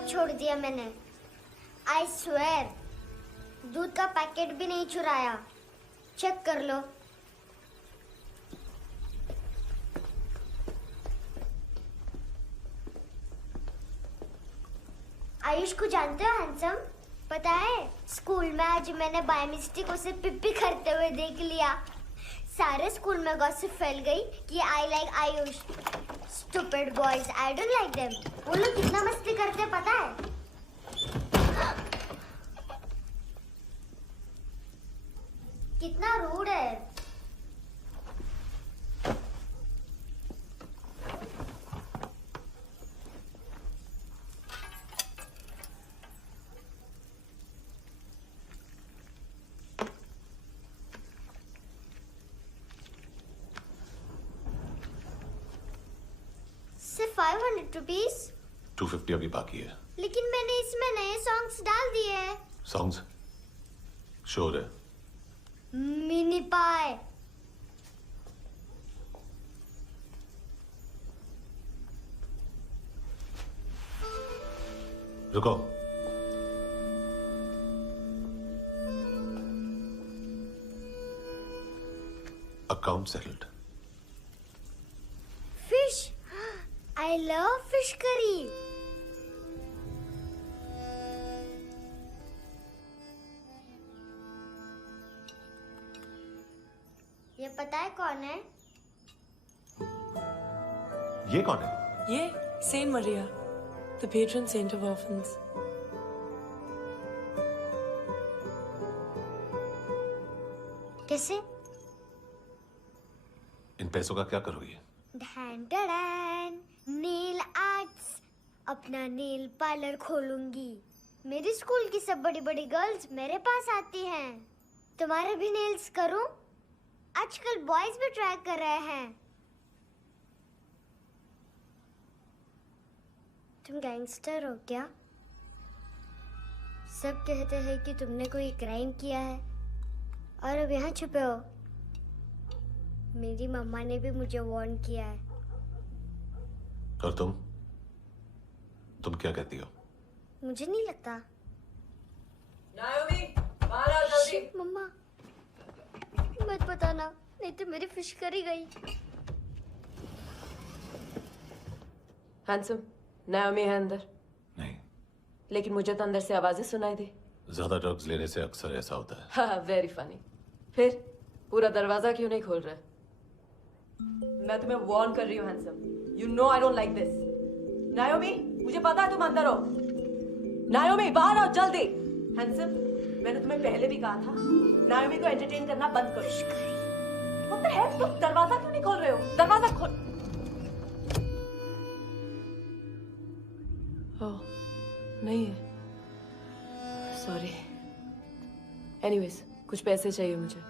सब छोड़ दिया मैंने। आई स्वेयर, दूध का पैकेट भी नहीं चुराया। चेक कर लो। आयुष को जानते हो हैंडसम? पता है स्कूल में आज मैंने बाय मिस्टेक उसे पिप्पी करते हुए देख लिया। सारे स्कूल में गॉसिप फैल गई कि I like Ayush. Stupid boys, I don't like them. वो लोग कितना मस्ती करते पता है? कितना रूड है। सिर्फ 500 रुपीज। 250 अभी बाकी है। लेकिन मैंने इसमें नए सॉन्ग्स डाल दिए हैं। सॉन्ग्स? श्योर है? मिनी पाए। रुको। Account settled. Fish, I love fish curry. ये पता है कौन है? ये कौन है? ये saint Maria, the patron saint of orphans. कैसे? इन पैसों का क्या करोगी? ढैन ढैन, नेल आर्ट्स। अपना नेल पार्लर खोलूंगी। मेरी स्कूल की सब बड़ी बड़ी गर्ल्स मेरे पास आती हैं। तुम्हारे भी नेल्स करूं? आजकल बॉयज भी ट्राई कर रहे हैं। तुम गैंगस्टर हो क्या? सब कहते हैं कि तुमने कोई क्राइम किया है और अब यहाँ छुपे हो। मेरी मम्मा ने भी मुझे वार्न किया है। और तुम क्या कहती हो? मुझे नहीं लगता। नायोमी, बाहर आओ जल्दी। शिट, मम्मा मत बताना, नहीं तो मेरी फिश करी गई। हैंडसम, नायोमी है अंदर। नहीं। लेकिन मुझे तो अंदर से आवाजें सुनाई दी। ज्यादा ड्रग्स लेने से अक्सर ऐसा होता है। हाँ, वेरी फनी। फिर पूरा दरवाजा क्यों नहीं खोल रहे? मैं तुम्हें वार्न कर रही हूँ handsome. You know I don't like this. नायोमी, मुझे पता है तुम अंदर हो। नायोमी, बाहर आओ जल्दी। हैंडसम, मैंने तुम्हें पहले भी कहा था नायोमी को एंटरटेन करना बंद करो। What the hell? तुम दरवाजा क्यों नहीं खोल रहे हो? दरवाजा खोल। ओह, नहीं है। सॉरी। एनीवेज, कुछ पैसे चाहिए मुझे।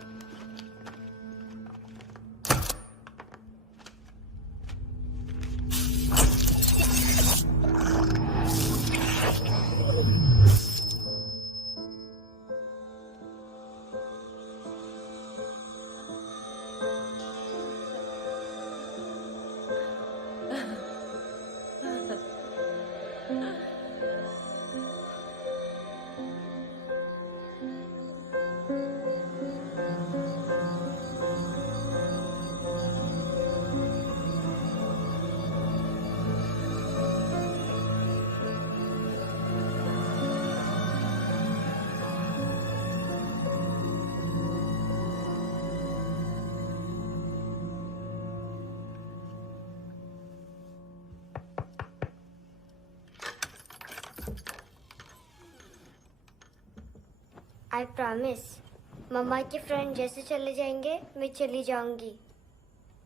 आई प्रॉमिस, मम्मा के फ्रेंड जैसे चले जाएंगे मैं चली जाऊंगी।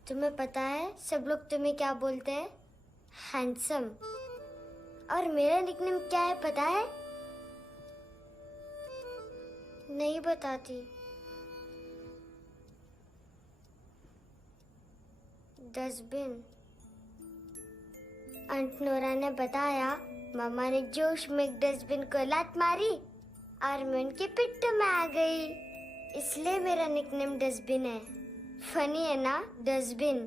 तुम्हें पता है सब लोग तुम्हें क्या बोलते हैं? हैंडसम। और मेरा निकनेम क्या है पता है? नहीं बताती। डस्टबिन। आंट नोरा ने बताया मम्मा ने जोश में एक डस्टबिन को लात मारी और मैं उनके पिट्ठू में आ गई, इसलिए मेरा निकनेम डस्टबिन है। फनी है ना डस्टबिन?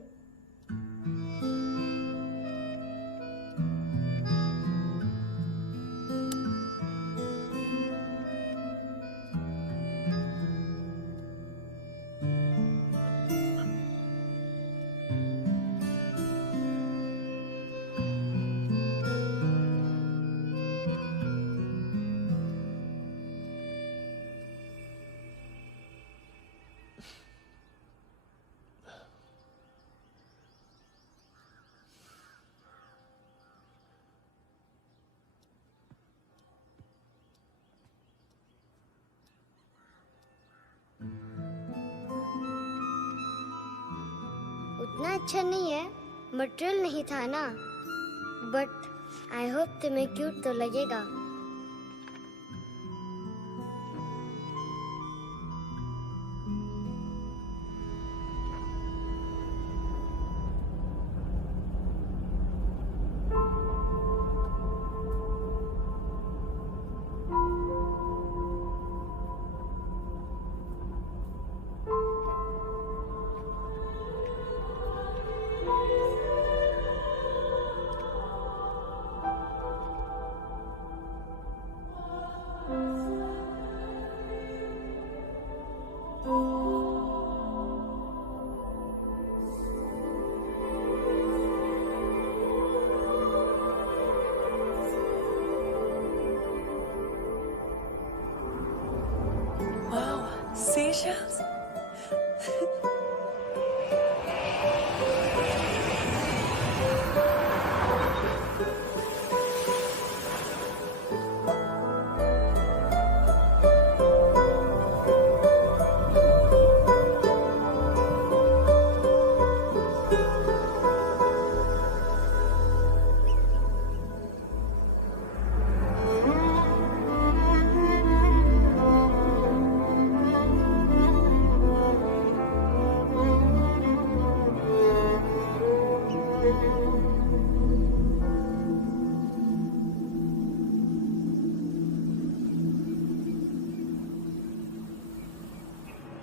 इतना अच्छा नहीं है, मटेरियल नहीं था ना, बट आई होप तुम्हें क्यूट तो लगेगा। Wow, seashells.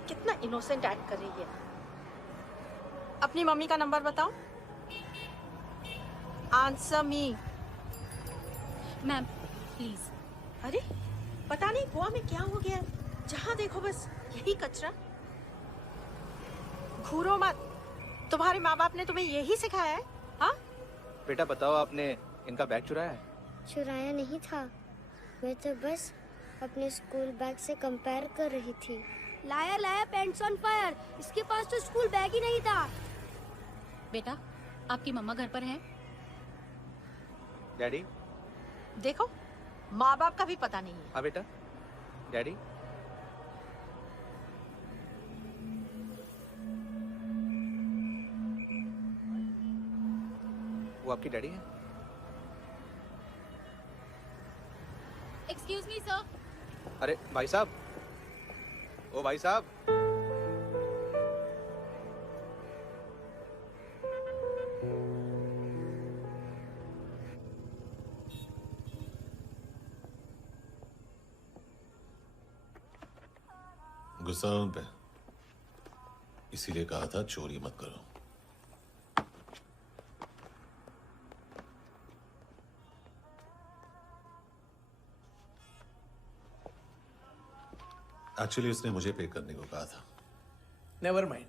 कितना इनोसेंट एक्ट कर रही है। अपनी मम्मी का नंबर बताओ। Answer me. Ma'am please. अरे पता नहीं गोवा में क्या हो गया है, जहाँ देखो बस यही कचरा। घूरो मत, तुम्हारे माँ बाप ने तुम्हें यही सिखाया है? हाँ बेटा बताओ, आपने इनका बैग चुराया है? चुराया नहीं था, मैं तो बस अपने स्कूल बैग से कंपेयर कर रही थी। लाया लाया पैंट्स ऑन फायर, इसके पास तो स्कूल बैग ही नहीं था। बेटा आपकी मम्मा घर पर हैं? डैडी? देखो, माँ बाप का भी पता नहीं है। हाँ बेटा। डैडी? वो आपकी डैडी है? Excuse me sir. अरे भाई साहब, ओ भाई साहब। गुस्सा उन पे, इसीलिए कहा था चोरी मत करो। एक्चुअली उसने मुझे पे करने को कहा था। नेवर माइंड,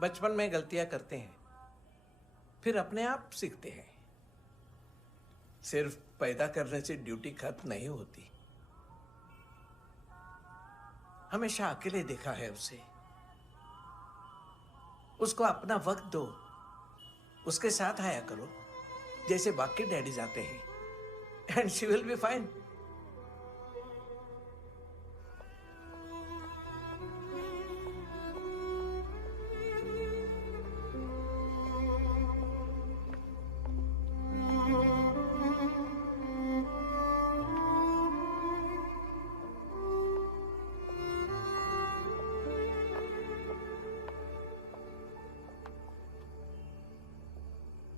बचपन में गलतियां करते हैं, फिर अपने आप सीखते हैं। सिर्फ पैदा करने से ड्यूटी खत्म नहीं होती। हमेशा अकेले देखा है उसे। उसको अपना वक्त दो, उसके साथ आया करो जैसे बाकी डैडीज आते हैं, and she will be fine.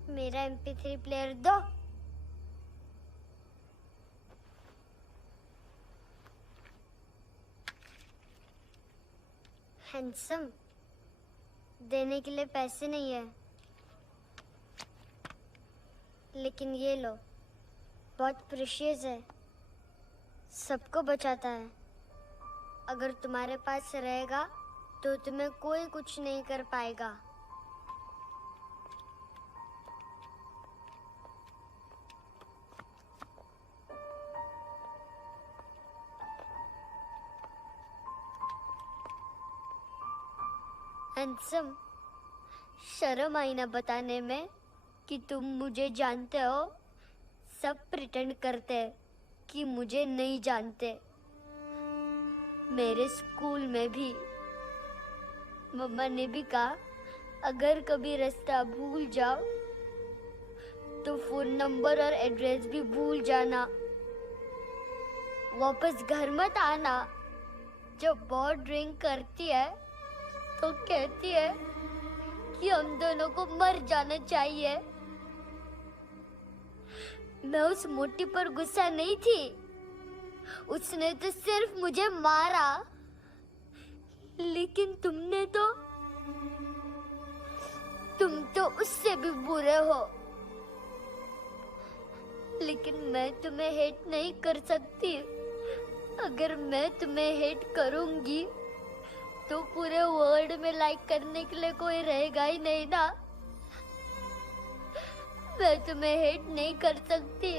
मेरा MP3 प्लेयर दो। हैंडसम, देने के लिए पैसे नहीं है, लेकिन ये लो, बहुत प्रेशियस है, सबको बचाता है। अगर तुम्हारे पास रहेगा तो तुम्हें कोई कुछ नहीं कर पाएगा। हैंडसम, शर्म आई ना बताने में कि तुम मुझे जानते हो। सब प्रिटेंड करते हैं कि मुझे नहीं जानते। मेरे स्कूल में भी मम्मा ने भी कहा अगर कभी रास्ता भूल जाओ तो फोन नंबर और एड्रेस भी भूल जाना। वापस घर मत आना। जब बहुत ड्रिंक करती है तो कहती है कि हम दोनों को मर जाना चाहिए। मैं उस मोटी पर गुस्सा नहीं थी, उसने तो सिर्फ मुझे मारा। लेकिन तुम तो उससे भी बुरे हो। लेकिन मैं तुम्हें हेट नहीं कर सकती। अगर मैं तुम्हें हेट करूंगी तो पूरे वर्ल्ड में लाइक करने के लिए कोई रहेगा ही नहीं ना। मैं तुम्हें हेट नहीं कर सकती।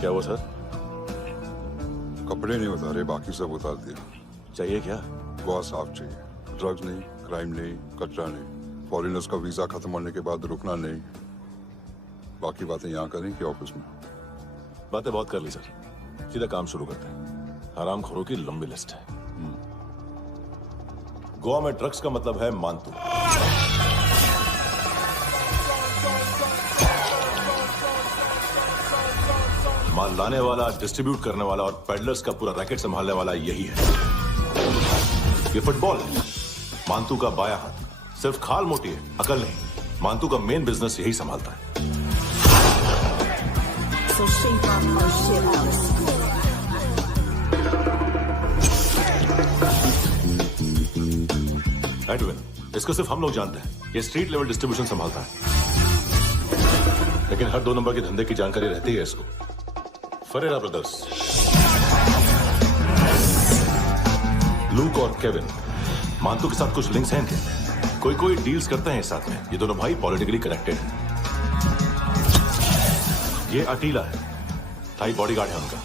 क्या हुआ सर? कपड़े नहीं उतारे, बाकी सब उतार दिए। चाहिए क्या? गोवा साफ चाहिए। ड्रग्स नहीं, क्राइम नहीं, कचरा नहीं। फॉरेनर्स का वीजा खत्म होने के बाद रुकना नहीं। बाकी बातें यहाँ करें कि ऑफिस में? बातें बहुत कर ली सर, सीधा काम शुरू करते हैं। हरामखोरों की लंबी लिस्ट है। गोवा में ड्रग्स का मतलब है मानतू। माल लाने वाला, डिस्ट्रीब्यूट करने वाला और पेडलर्स का पूरा रैकेट संभालने वाला यही है। ये फुटबॉल है, मानतू का बाया हाथ। सिर्फ खाल मोटी है, अकल नहीं। मानतू का मेन बिजनेस यही संभालता है। एडविन, इसको सिर्फ हम लोग जानते हैं। ये स्ट्रीट लेवल डिस्ट्रीब्यूशन संभालता है, लेकिन हर 2 नंबर के धंधे की जानकारी रहती है इसको। फरेरा ब्रदर्स, लूक और केविन, मानतू के साथ कुछ लिंक्स हैं क्या? कोई डील्स करते हैं साथ में। ये दोनों भाई पॉलिटिकली कनेक्टेड हैं। ये अटीला है, थाई बॉडीगार्ड है उनका।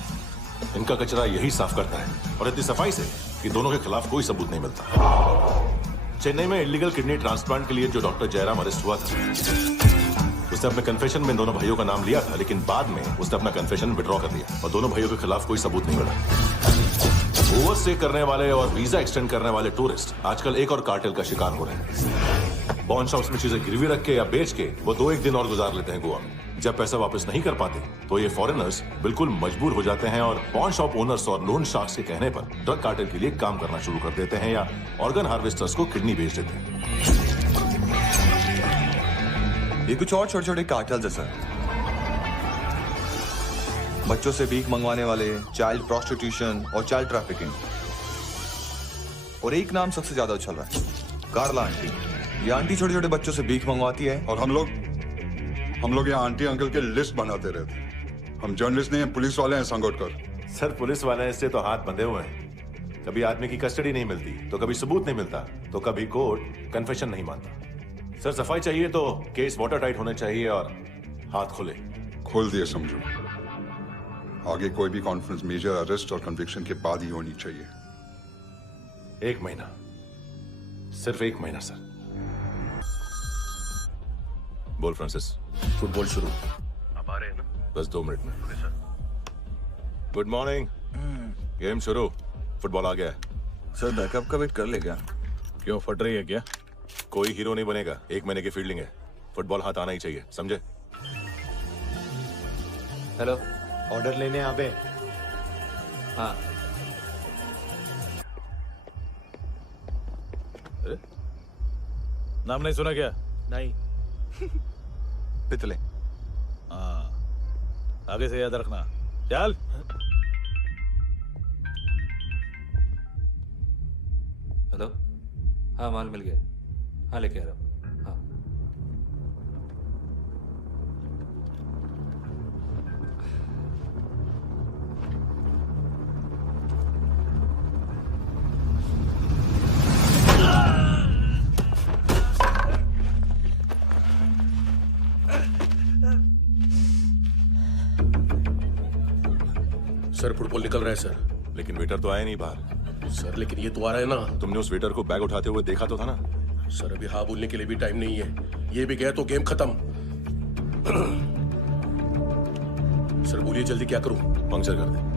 इनका कचरा यही साफ करता है, और इतनी सफाई से कि दोनों के खिलाफ कोई सबूत नहीं मिलता। चेन्नई में इलीगल किडनी ट्रांसप्लांट के लिए जो डॉक्टर जयराम अरेस्ट हुआ था, उसने अपने कन्फेशन में दोनों भाइयों का नाम लिया था, लेकिन बाद में उसने अपना कन्फेशन विड्रॉ कर दिया और दोनों भाइयों के खिलाफ कोई सबूत नहीं मिला। ओवरस्टे करने वाले और वीजा एक्सटेंड करने वाले टूरिस्ट आजकल एक और कार्टेल का शिकार हो रहे हैं। पॉन शॉप्स में चीजें गिरवी रख के या बेच के वो 2-1 दिन और गुजार लेते हैं गोवा में। जब पैसा वापस नहीं कर पाते तो ये फॉरेनर्स बिल्कुल मजबूर हो जाते हैं और पॉन शॉप ओनर्स और लोन शार्क्स के कहने पर ड्रग कार्टेल के लिए काम करना शुरू कर देते हैं या ऑर्गन हार्वेस्टर्स को किडनी बेच देते हैं। ये कुछ और छोटे छोटे कार्टेल्स है सर। बच्चों से भीख मंगवाने वाले, चाइल्ड प्रोस्टिट्यूशन और चाइल्ड ट्रैफिकिंग। और एक नाम सबसे ज्यादा उछल रहा है, कार्ला आंटी। ये आंटी छोटे छोटे बच्चों से भीख मंगवाती है। और हम लोग यहाँ आंटी अंकल के लिस्ट बनाते रहते हैं। हम जर्नलिस्ट नहीं हैं, पुलिस वाले हैं संगोटकर। सर पुलिस वाले इससे तो हाथ बंधे हुए हैं। कभी आदमी की कस्टडी नहीं मिलती, तो कभी सबूत नहीं मिलता, तो कभी कोर्ट कन्फेशन नहीं मानता। सर सफाई चाहिए तो केस वाटर टाइट होने चाहिए और हाथ खुले। खोल दिए समझो। आगे कोई भी कॉन्फ्रेंस मेजर अरेस्ट और कन्विक्शन के बाद ही होनी चाहिए। 1 महीना, सिर्फ 1 महीना सर। बोल फ्रांसिस। फुटबॉल शुरू। आप आ रहे हैं ना? बस 2 मिनट में। Okay sir. Good morning. Game शुरू। फुटबॉल आ गया है। सर बैकअप का वेट कर ले क्या? क्यों, फट रही है क्या? कोई हीरो नहीं बनेगा, 1 महीने की फील्डिंग है। फुटबॉल हाथ आना ही चाहिए, समझे? हेलो, ऑर्डर लेने आ बे। हाँ। नाम नहीं सुना क्या? नहीं। पितले। हाँ, आगे से याद रखना। चल। हेलो, हाँ माल मिल गया। हाँ लेके आ रहा हूँ। हाँ। सर फुटबॉल निकल रहा है सर। लेकिन वेटर तो आया नहीं बाहर। सर लेकिन ये तो आ रहा है ना। तुमने उस वेटर को बैग उठाते हुए देखा तो था ना? सर अभी हाँ बोलने के लिए भी टाइम नहीं है। ये भी गया तो गेम खत्म। सर बोलिए जल्दी क्या करूं? पंक्चर कर दे।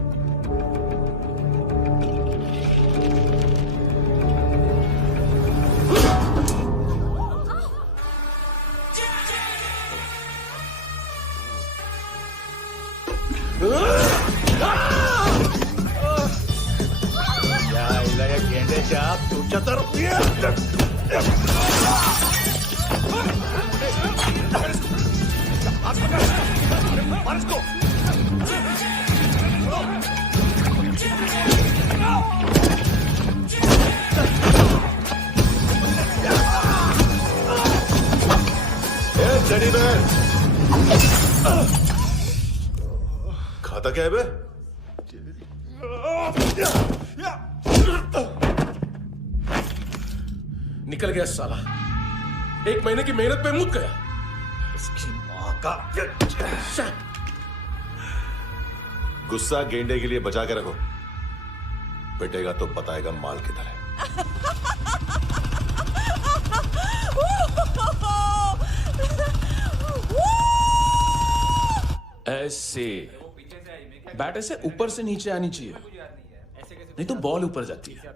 गेंडे चाप तू चतर। खाता क्या है बे? निकल गया साला। 1 महीने की मेहनत पे मुक गया। इसकी माँ का। गुस्सा गेंडे के लिए बचा के रखो। पिटेगा तो बताएगा माल किधर है। ऐसे बैट ऐसे ऊपर से नीचे आनी चाहिए, नहीं तो बॉल ऊपर जाती है।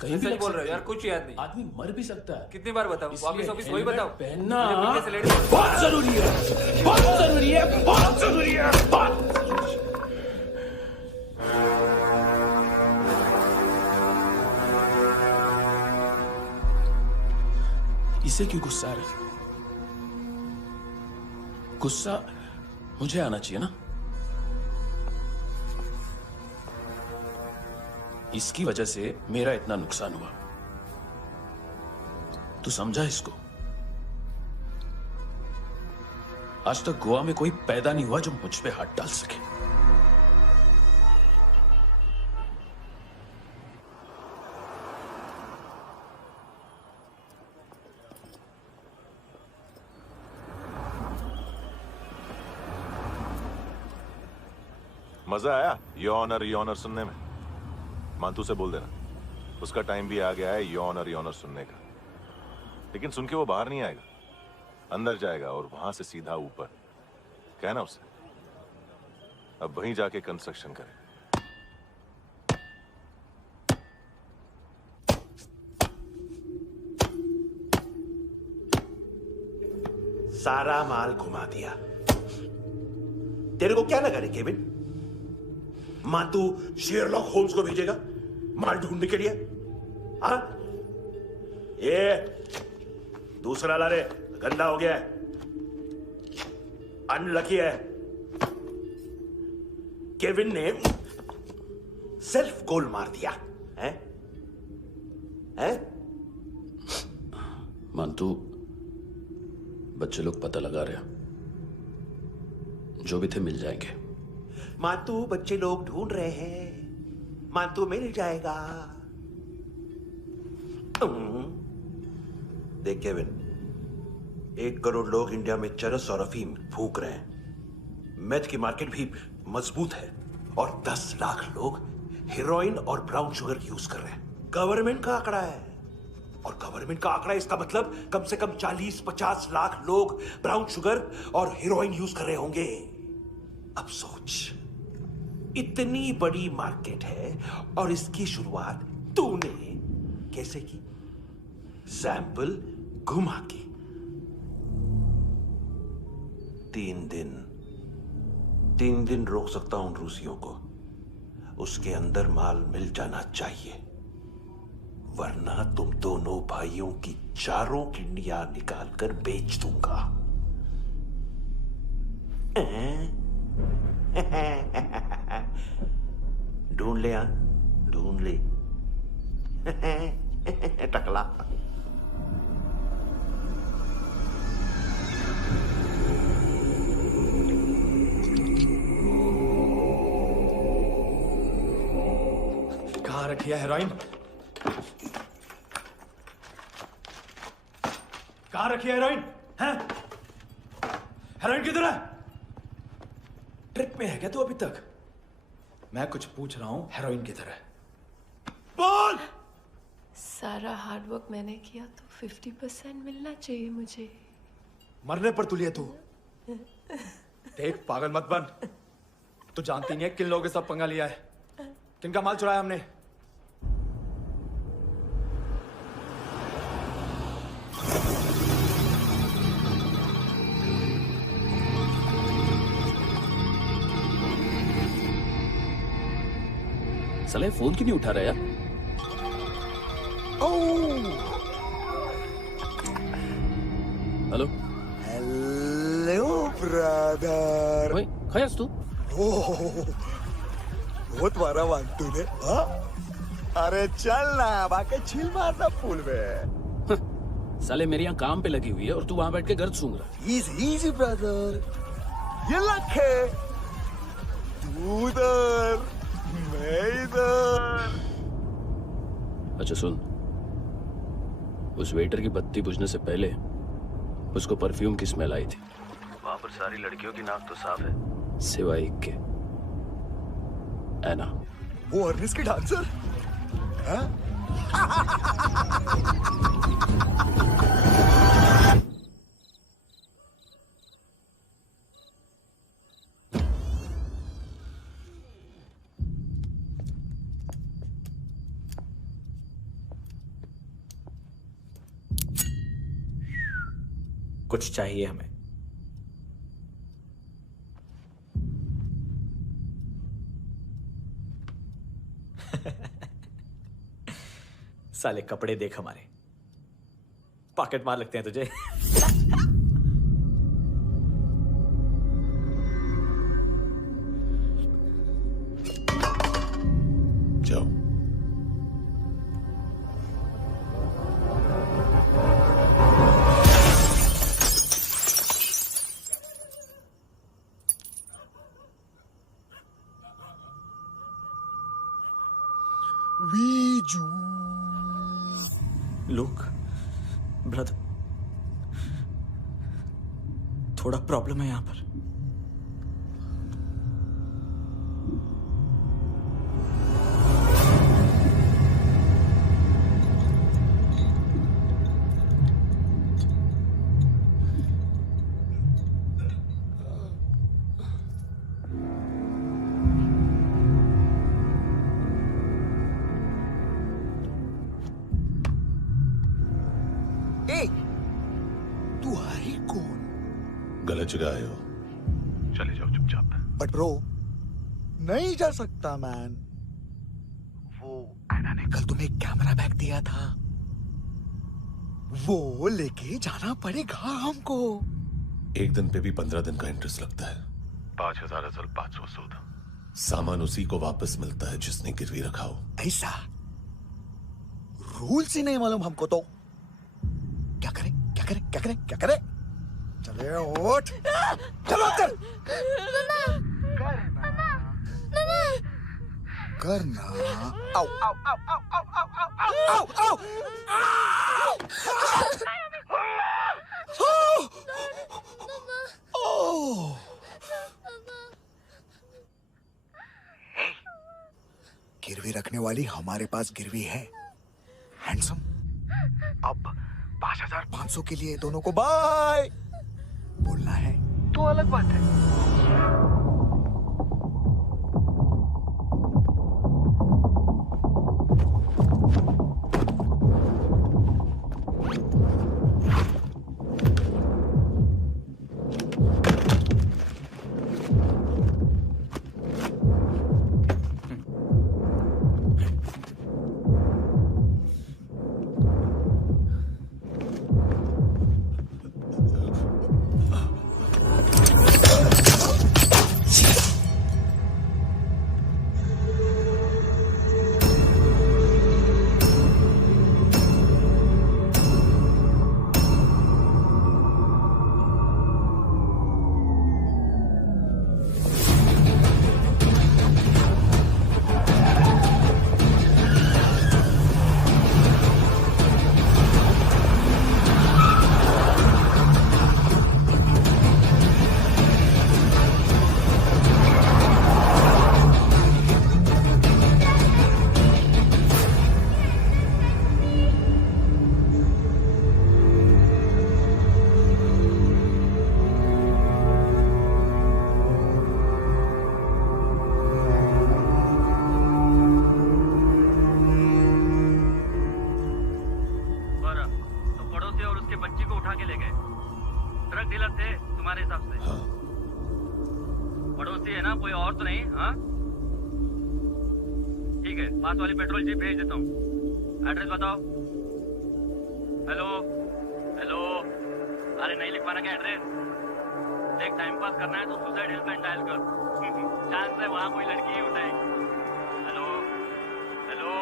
कहीं भी बोल रहे हो यार, कुछ याद नहीं। आदमी मर भी सकता है। कितनी बार बताऊं? वापस ऑफिस वही बताओ। पहनना मुझे पीछे से लेट बहुत जरूरी है, बहुत जरूरी है, बहुत जरूरी है, बहुत जरूरी है। इसे क्यों गुस्सा आ रहा? गुस्सा मुझे आना चाहिए ना। इसकी वजह से मेरा इतना नुकसान हुआ। तू समझा इसको? आज तक गोवा में कोई पैदा नहीं हुआ जो मुझ पे हाथ डाल सके। मजा आया योनर सुनने में? मानतू से बोल देना उसका टाइम भी आ गया है योनर सुनने का। लेकिन सुन के वो बाहर नहीं आएगा, अंदर जाएगा और वहां से सीधा ऊपर। कहना उसे अब वहीं जाके कंस्ट्रक्शन करे। सारा माल घुमा दिया। तेरे को क्या लगा रे केविन? मातू शेरलॉक होम्स को भेजेगा माल ढूंढने के लिए? हाँ, ये दूसरा ला रे, गंदा हो गया है, अनलकी है। केविन ने सेल्फ गोल मार दिया है? हैं? मानतू, बच्चे लोग पता लगा रहे, जो भी थे मिल जाएंगे। मातू बच्चे लोग ढूंढ रहे हैं, मातू मिल जाएगा। देख केविन, 1 करोड़ लोग इंडिया में चरस और अफीम फूंक रहे हैं। मैथ की मार्केट भी मजबूत है और 10 लाख लोग हेरोइन और ब्राउन शुगर यूज कर रहे हैं। गवर्नमेंट का आंकड़ा है, और गवर्नमेंट का आंकड़ा इसका मतलब कम से कम 40-50 लाख लोग ब्राउन शुगर और हेरोइन यूज कर रहे होंगे। अब सोच, इतनी बड़ी मार्केट है और इसकी शुरुआत तूने कैसे की? सैंपल घुमा के। 3 दिन 3 दिन रोक सकता हूं रूसियों को, उसके अंदर माल मिल जाना चाहिए, वरना तुम दोनों भाइयों की 4 किडनियां निकाल कर बेच दूंगा। ढूंढ ले, ढूंढ ले टकला। कहाँ रखी है हेरोइन? कहाँ रखी है हेरोइन? हैं? हेरोइन किधर है? ट्रिप पे है क्या तू अभी तक? मैं कुछ पूछ रहा हूं, हेरोइन किधर है? बोल! सारा हार्ड वर्क मैंने किया तो 50% मिलना चाहिए मुझे। मरने पर तुलिए तू। देख पागल मत बन। तू जानती नहीं है किन लोगों के साथ पंगा लिया है, किनका माल चुराया हमने। साले फोन क्यों नहीं उठा रहा यार? Hello hello brother. ओए खयास तू? बहुत मारा मान तूने। हाँ? अरे चल ना, बाकी छील मारना पूल में। साले मेरी यहाँ काम पे लगी हुई है और तू वहां बैठ के गर्द सूंघ रहा है। इजी ब्रदर, ये लक है। तू उधर, मैं इधर। अच्छा सुन, उस वेटर की बत्ती बुझने से पहले उसको परफ्यूम की स्मेल आई थी। वहां पर सारी लड़कियों की नाक तो साफ है, सिवाय एक के, एना। वो अर्निस की डांसर? हाँ? कुछ चाहिए हमें। साले कपड़े देख हमारे, पॉकेट मार लगते हैं तुझे। जाओ। वीजू। लुक ब्रदर, थोड़ा प्रॉब्लम है यहां पर। तू है कौन? गलत जगह आए हो, चले जाओ चुपचाप। बट ब्रो, नहीं जा सकता मैन। वो एना ने कल तुम्हें कैमरा बैग दिया था, वो लेके जाना पड़ेगा हमको। एक दिन पे भी 15 दिन का इंटरेस्ट लगता है। 5000 असल 500 सूद। सामान उसी को वापस मिलता है जिसने गिरवी रखा हो। ऐसा रूल्स ही नहीं मालूम हमको तो। क्या करें क्या करें क्या करें क्या करें? चले उठ, चलो कर करना। आओ आओ आओ आओ आओ आओ आओ आओ आओ। गिरवी रखने वाली हमारे पास गिरवी है। हैंडसम, अब 5500 के लिए दोनों को बाय बोलना है तो अलग बात है। उसके बच्ची को उठा के ले गए। ड्रग डीलर थे तुम्हारे हिसाब से? हाँ। पड़ोसी है ना, कोई और तो नहीं? हाँ ठीक है, पास वाली पेट्रोल जीप भेज देता हूँ। एड्रेस बताओ। हेलो हेलो, अरे नहीं लिख पाना क्या एड्रेस? देख, टाइम पास करना है तो सुसाइड हेल्पलाइन डायल कर। चांस है वहाँ कोई लड़की ही उठाएगी। Hello hello.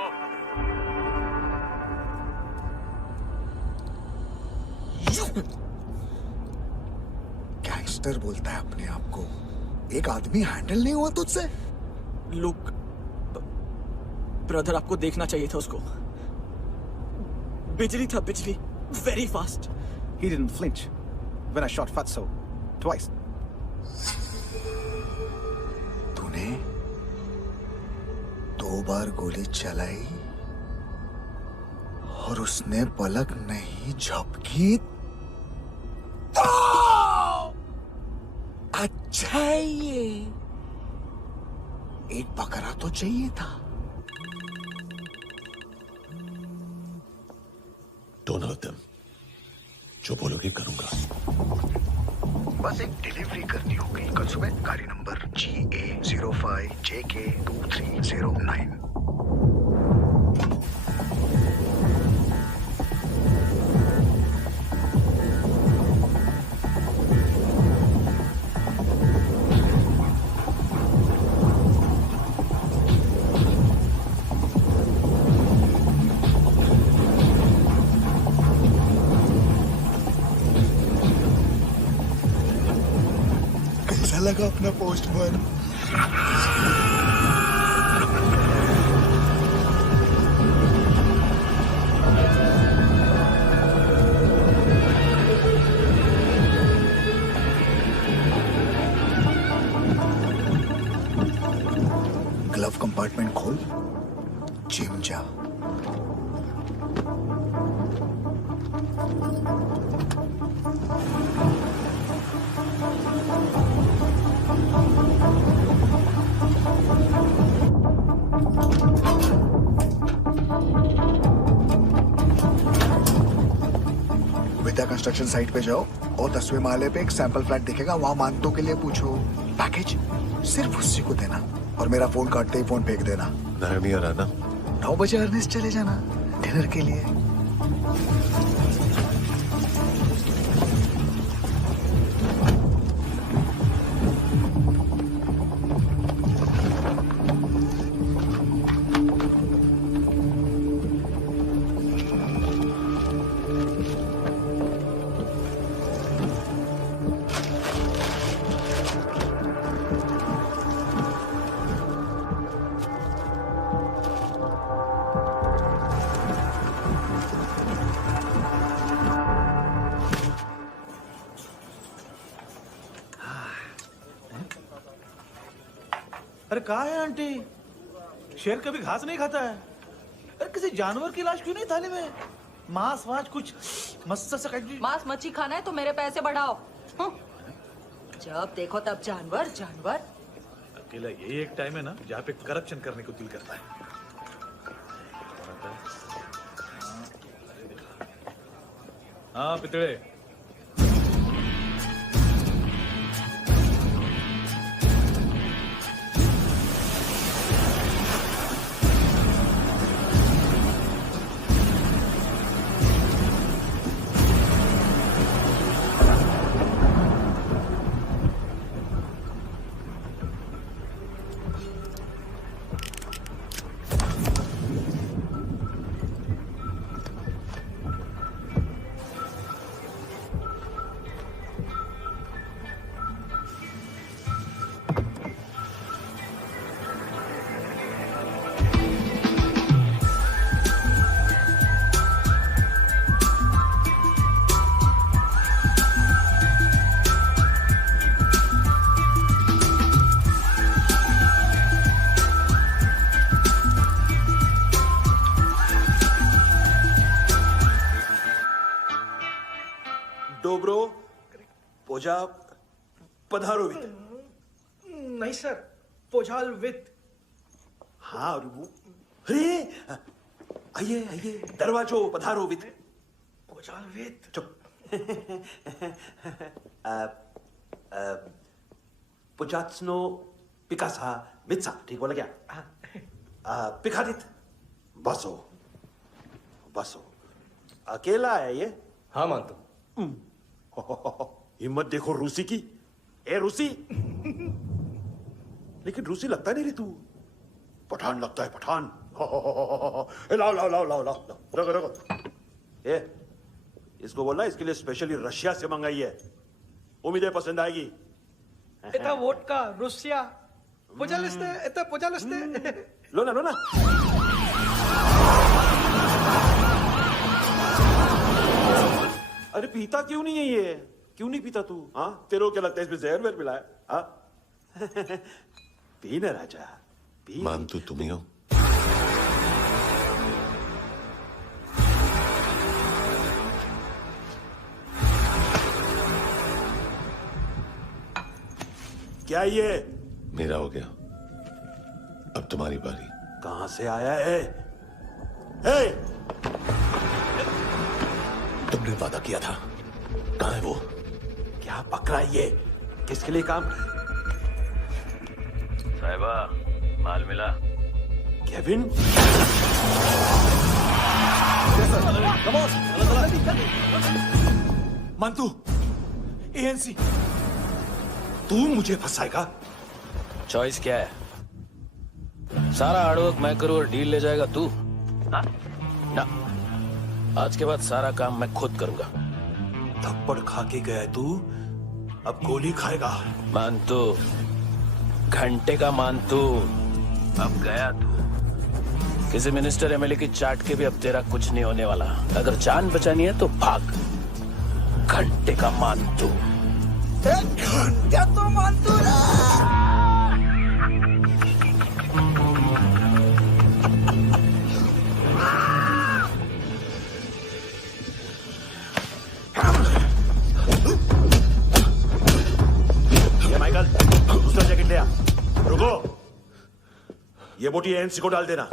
गैंगस्टर बोलता है अपने आप को। एक आदमी हैंडल नहीं हुआ तुझसे? लुक ब्रदर, आपको देखना चाहिए था उसको। बिजली था, बिजली, very fast. He didn't flinch when I shot Fatso twice. तूने 2 बार गोली चलाई और उसने पलक नहीं झपकी तो अच्छा है ये। एक बकरा तो चाहिए था। Don't hurt them. जो बोलोगे करूंगा। बस एक डिलीवरी करनी होगी कल सुबह। गाड़ी नंबर GA05JK2309। कैसा लगा अपना पोस्टमैन? ग्लव कंपार्टमेंट खोल, जिम जा। विद्या कंस्ट्रक्शन साइट पे जाओ और 10वें माले पे एक सैंपल फ्लैट दिखेगा, वहां मानतों के लिए पूछो। पैकेज सिर्फ उसी को देना और मेरा फोन काटते ही फोन फेंक देना। नायमी और आना 9 बजे अर्नेस्ट चले जाना डिनर के लिए। अरे कहाँ है आंटी? शेर कभी घास नहीं खाता है। अरे किसी जानवर की लाश क्यों नहीं थाली में? मांस वाच कुछ मस्त सा मांस मच्छी खाना है तो मेरे पैसे बढ़ाओ। जब देखो तब जानवर जानवर। अकेला यही एक टाइम है ना जहाँ पे करप्शन करने को दिल करता है। हाँ पितड़े, डोब्रो पोजा पधारोवित। नहीं सर, पोझाल विथ। हाँ अरे आइए आइए, दरवाजो पधारोवित। पोझाल विथ। चुप। पुचात्सनो पिकासा मित्सा, ठीक बोला क्या? पिखादित बसो बसो। अकेला है ये? हाँ मानतो। हिम्मत देखो रूसी की। ए रूसी, लेकिन रूसी लगता नहीं रे तू, पठान लगता है पठान। लाओ लाओ लाओ लाओ लाओ, रखो रखो। ए इसको बोलना इसके लिए स्पेशली रशिया से मंगाई है, उम्मीद है पसंद आएगी। इतना वोडका रुसिया पोजालिस्ते, इतना पोजालिस्ते। लो ना लो ना। अरे पीता क्यों नहीं है ये? क्यों नहीं पीता तू? हाँ तेरे को क्या लगता है इसमें जहर वहर मिला है? हाँ पी ना राजा पी। मानतू तुम ही हो? क्या ये? मेरा हो गया, अब तुम्हारी बारी। कहां से आया है? हे! तुमने वादा किया था, कहां है वो? क्या पकड़ा ये? किसके लिए काम? साहिबा माल मिला? केविन? मंतू, एएनसी। तू मुझे फंसाएगा? चॉइस क्या है? सारा हार्डवर्क मैं करूं और डील ले जाएगा तू? ना, आज के बाद सारा काम मैं खुद करूंगा। थप्पड़ खा के गया तू, अब गोली खाएगा। मानतू, घंटे का मानतू, अब गया तू। किसी मिनिस्टर एमएलए की चाट के भी अब तेरा कुछ नहीं होने वाला। अगर जान बचानी है तो भाग। घंटे का मानतू। घंटा तो मानतू ना। ये माइकल, दूसरा जैकेट ले आ। रुको, ये बोटी एएनसी को डाल देना।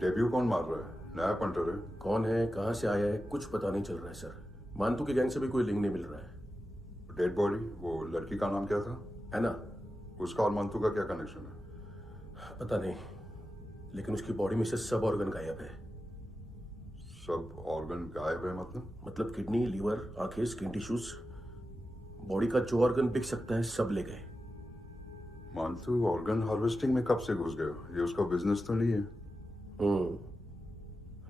डेब्यू कौन मार रहा है? नया पंटर है? कौन है, कहाँ से आया है, कुछ पता नहीं चल रहा है सर। मानतू की गैंग से भी कोई लिंक नहीं मिल रहा है। डेड बॉडी, वो लड़की का नाम क्या था? एना। उसका और मंतू का क्या कनेक्शन है? पता नहीं, लेकिन उसकी बॉडी में से सब ऑर्गन गायब है। सब ऑर्गन गायब है मतलब किडनी, लीवर, आंखें, स्किन टिश्यूज, बॉडी का जो ऑर्गन बिक सकता है सब ले गए। मंतू ऑर्गन हार्वेस्टिंग में कब से घुस गए हो? ये उसका बिजनेस तो नहीं है?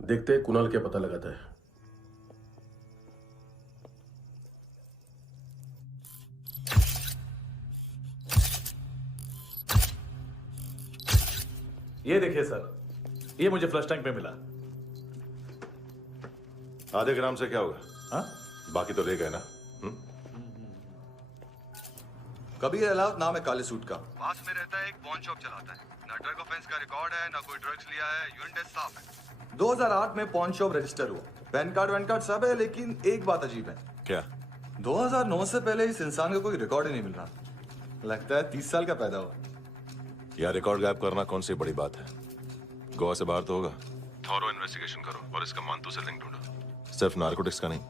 देखते हैं कुणाल क्या पता लगाता है। ये देखिए सर, ये मुझे फ्लश टैंक में मिला। आधे ग्राम से क्या होगा? हाँ? बाकी तो ले गए ना। कबीर अलाउद नाम है काले सूट का, पास में रहता है, एक पॉन शॉप चलाता है। ना ड्रग ऑफेंस का रिकॉर्ड है, ना कोई ड्रग्स लिया है, यूरिन टेस्ट साफ है। 2008 में पॉन शॉप रजिस्टर हुआ, पैन कार्ड वैन कार्ड सब है, लेकिन एक बात अजीब है। क्या? 2009 से पहले इस इंसान का कोई रिकॉर्ड ही नहीं मिल रहा। लगता है 30 साल का पैदा हुआ। यार रिकॉर्ड गायब करना कौन सी बड़ी बात है? गोवा से बाहर तो होगा। थॉरो इन्वेस्टिगेशन करो और इसका मानतू से लिंक ढूंढो। सिर्फ नारकोटिक्स का नहीं,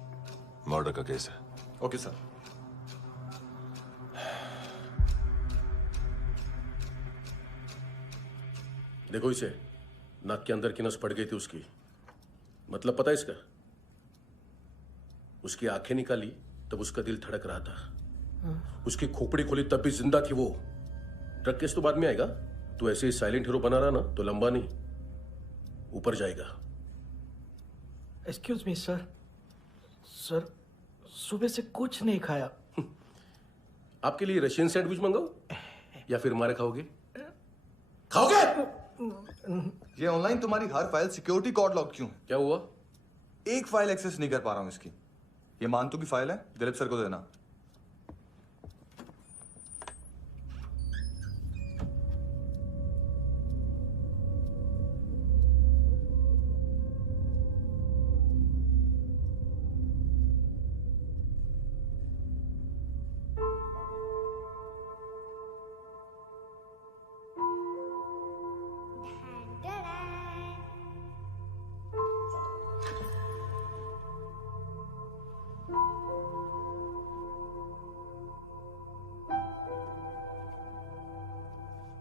मर्डर का केस है। Okay sir. देखो इसे, नाक के अंदर की नस पड़ गई थी उसकी। मतलब पता है इसका? उसकी आंखें निकाली तब उसका दिल धड़क रहा था। उसकी खोपड़ी खोली तब भी जिंदा थी वो। ड्रग केस तो बाद में आएगा। तो ऐसे ही साइलेंट हीरो बना रहा ना तो लंबा नहीं, ऊपर जाएगा। एक्सक्यूज मी सर, सर सुबह से कुछ नहीं खाया। आपके लिए रशियन सैंडविच मंगाओ या फिर हमारे खाओगे? खाओगे? ये ऑनलाइन तुम्हारी हर फाइल सिक्योरिटी कोड लॉक क्यों है? क्या हुआ? एक फाइल एक्सेस नहीं कर पा रहा हूं इसकी। ये मानतू की फाइल है, दिलीप सर को देना।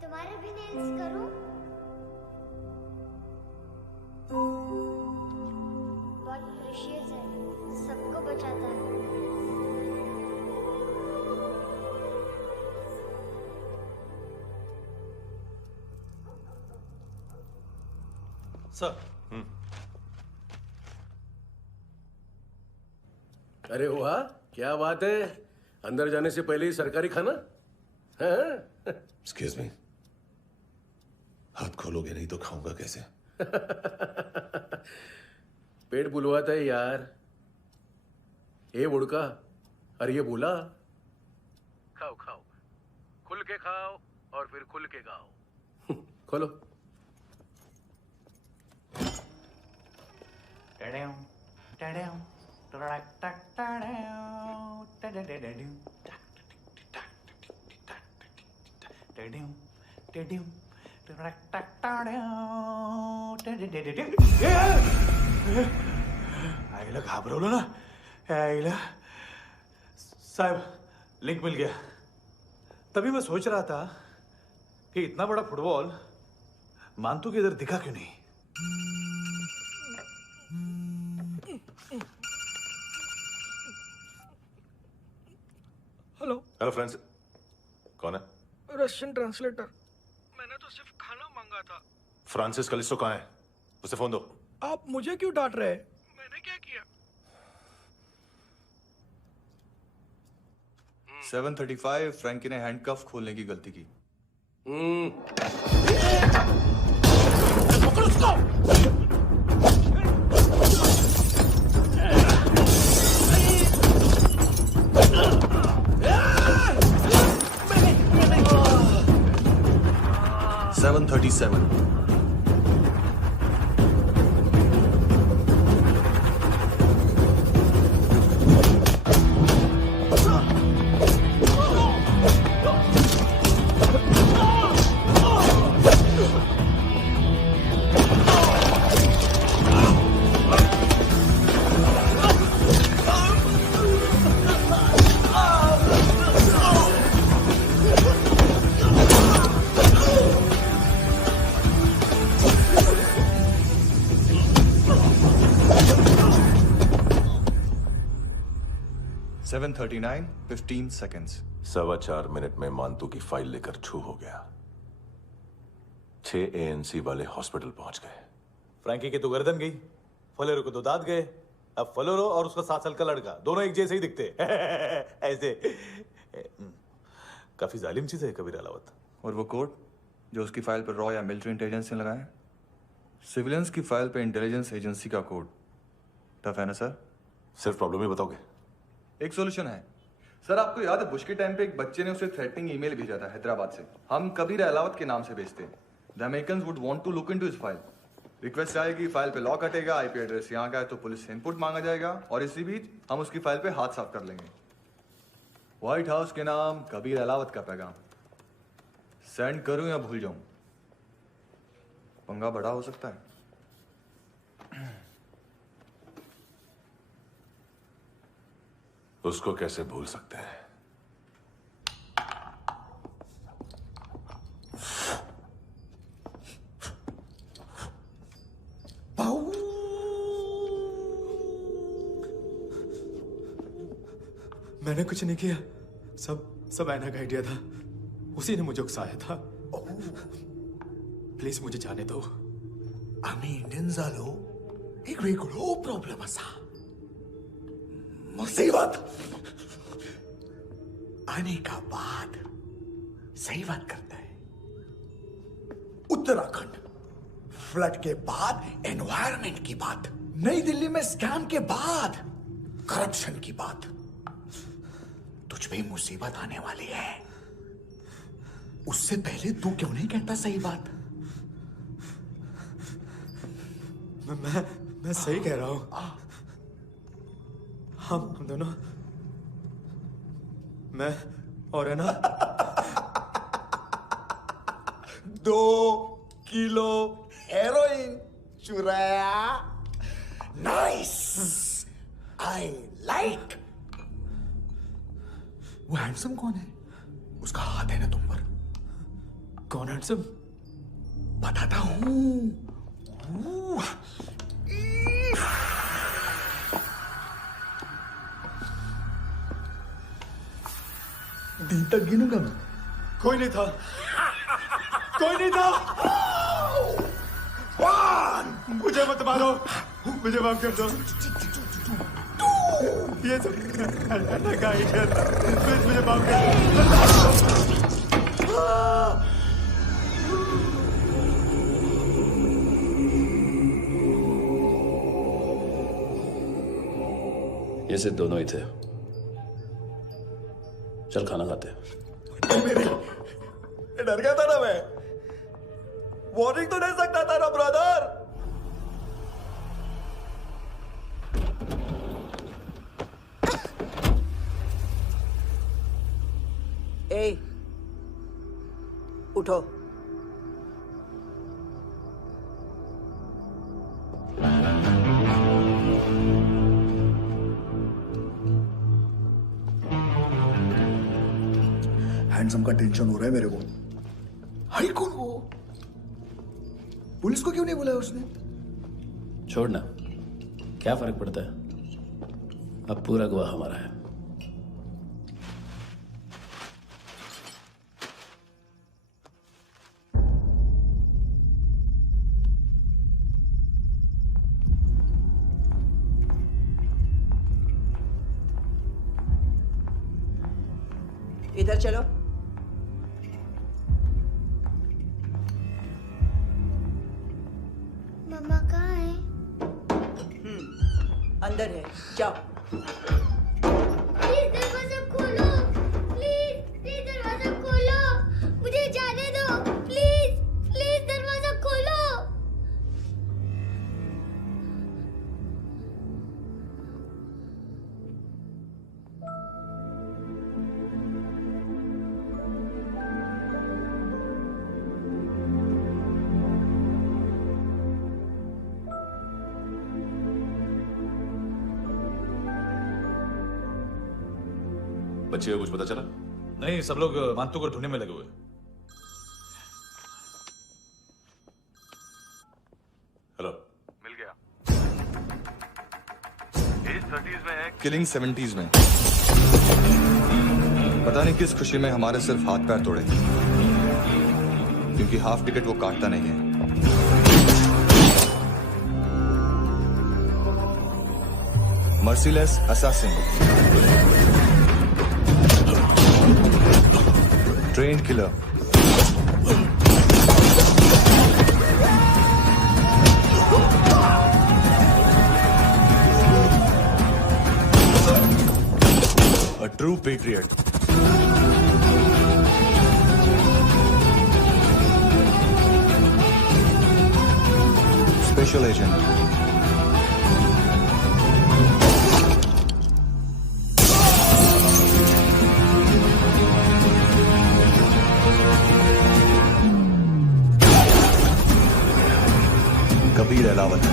तुम्हारे भी नेल्स करूं? बहुत प्रेशियस है, सबको बचाता है। सर। अरे वाह, क्या बात है। अंदर जाने से पहले ही सरकारी खाना। एक्सक्यूज मी, हाथ खोलोगे नहीं तो खाऊंगा कैसे? पेट बुलवाता है यार। ये बुड़का, अरे ये बोला। खाओ खाओ, खुल के खाओ और फिर खुल के गाओ। खोलो। आईला घाबरवलं ना। आईला साहब, लिंक मिल गया। तभी मैं सोच रहा था कि इतना बड़ा फुटबॉल मानतू के इधर दिखा क्यों नहीं। हेलो। हेलो फ्रेंड्स, कौन है? Russian translator. मैंने तो सिर्फ खाना मांगा था। फ्रांसिस कलिस्टो कहाँ है? उसे फोन दो। आप मुझे क्यों डांट रहे हैं? मैंने क्या किया? 735 फ्रैंकी ने हैंडकफ खोलने की गलती की। पकड़ो उसको। 737 Ah! 7:39, 15 seconds. 4.25 मिनट में मानतू की फाइल लेकर छू हो गया। 6 ANC वाले हॉस्पिटल पहुंच गए। फ्रैंकी की तो गर्दन गई, फलेरो को तो दांत गए। अब फलेरो और उसका 7 साल का लड़का दोनों एक जैसे ही दिखते ऐसे। काफी जालिम चीज है कबीर अलावत। और वो कोड जो उसकी फाइल पर रॉ या मिलिट्री इंटेलिजेंस ने लगाया, सिविलियंस की फाइल पे इंटेलिजेंस एजेंसी का कोड। टफ है ना सर? सिर्फ प्रॉब्लम ही बताओगे? एक सॉल्यूशन है सर। आपको याद है बुश के टाइम पे एक बच्चे ने उसे थ्रेटनिंग ईमेल भेजा था हैदराबाद से। हम कबीर अलावत के नाम से भेजते हैं। The Americans would want to look into his file. Request आएगी, फाइल पे लॉक हटेगा, आईपी एड्रेस यहाँ का है तो पुलिस से इनपुट मांगा जाएगा और इसी बीच हम उसकी फाइल पे हाथ साफ कर लेंगे। व्हाइट हाउस के नाम कबीर अलावत का पैगाम। सेंड करूं या भूल जाऊं? पंगा बड़ा हो सकता है। उसको कैसे भूल सकते हैं? मैंने कुछ नहीं किया, सब ऐना का आइडिया था। उसी ने मुझे उकसाया था। प्लीज मुझे जाने दो। आम्ही इंडियन्सालो एक वेगळो प्रॉब्लेम असा, मुसीबत आने का बाद सही बात करता है। उत्तराखंड फ्लड के बाद एनवायरनमेंट की बात, नई दिल्ली में स्कैम के बाद करप्शन की बात। तुझ पे मुसीबत आने वाली है, उससे पहले तू क्यों नहीं कहता सही बात? मैं सही कह रहा हूं। हम दोनों, मैं और है ना 2 किलो हेरोइन चुराया। Nice, I like. वो हैंडसम कौन है? उसका हाथ है ना तुम पर? कौन हैंडसम? बताता हूं। दिन तक गिनूंगा मैं। कोई नहीं था, कोई नहीं था। मुझे मत मारो, मुझे माफ कर दो। ये सब ऐना का आइडिया था। प्लीज मुझे माफ कर दो। ये सिर्फ दोनों ही थे। चल खाना खाते। डर गया था ना मैं। वार्निंग तो दे सकता था ना ब्रदर। ए, उठो। हैंडसम का टेंशन हो रहा है मेरे को। हाई कौन वो? पुलिस को क्यों नहीं बुलाया उसने? छोड़ना, क्या फर्क पड़ता है? अब पूरा गवाह हमारा है। इधर चलो। मम्मा कहाँ है? अंदर है, जाओ। प्लीज दरवाजा खोलो, प्लीज दरवाजा खोलो, मुझे जाने दो। प्लीज दरवाजा खोलो। बच्चे को कुछ पता चला? नहीं, सब लोग मानतू को ढूंढने में लगे हुए। हेलो, मिल गया। एज 30s में है, किलिंग 70s में। पता नहीं किस खुशी में हमारे सिर्फ हाथ पैर तोड़े, क्योंकि हाफ टिकट वो काटता नहीं है। Merciless assassin, train killer, a true patriot. Special agent. Kabir Ahlawat.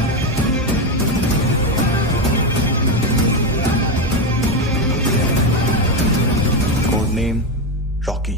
Code name Rocky.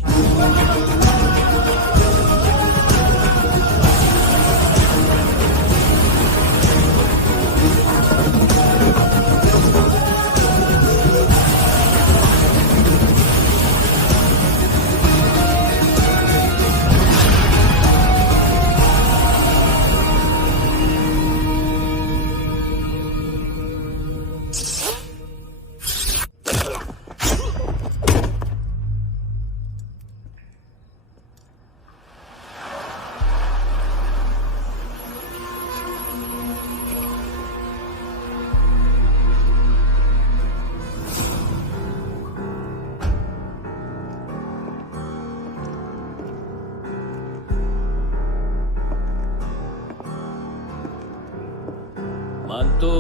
मानतो,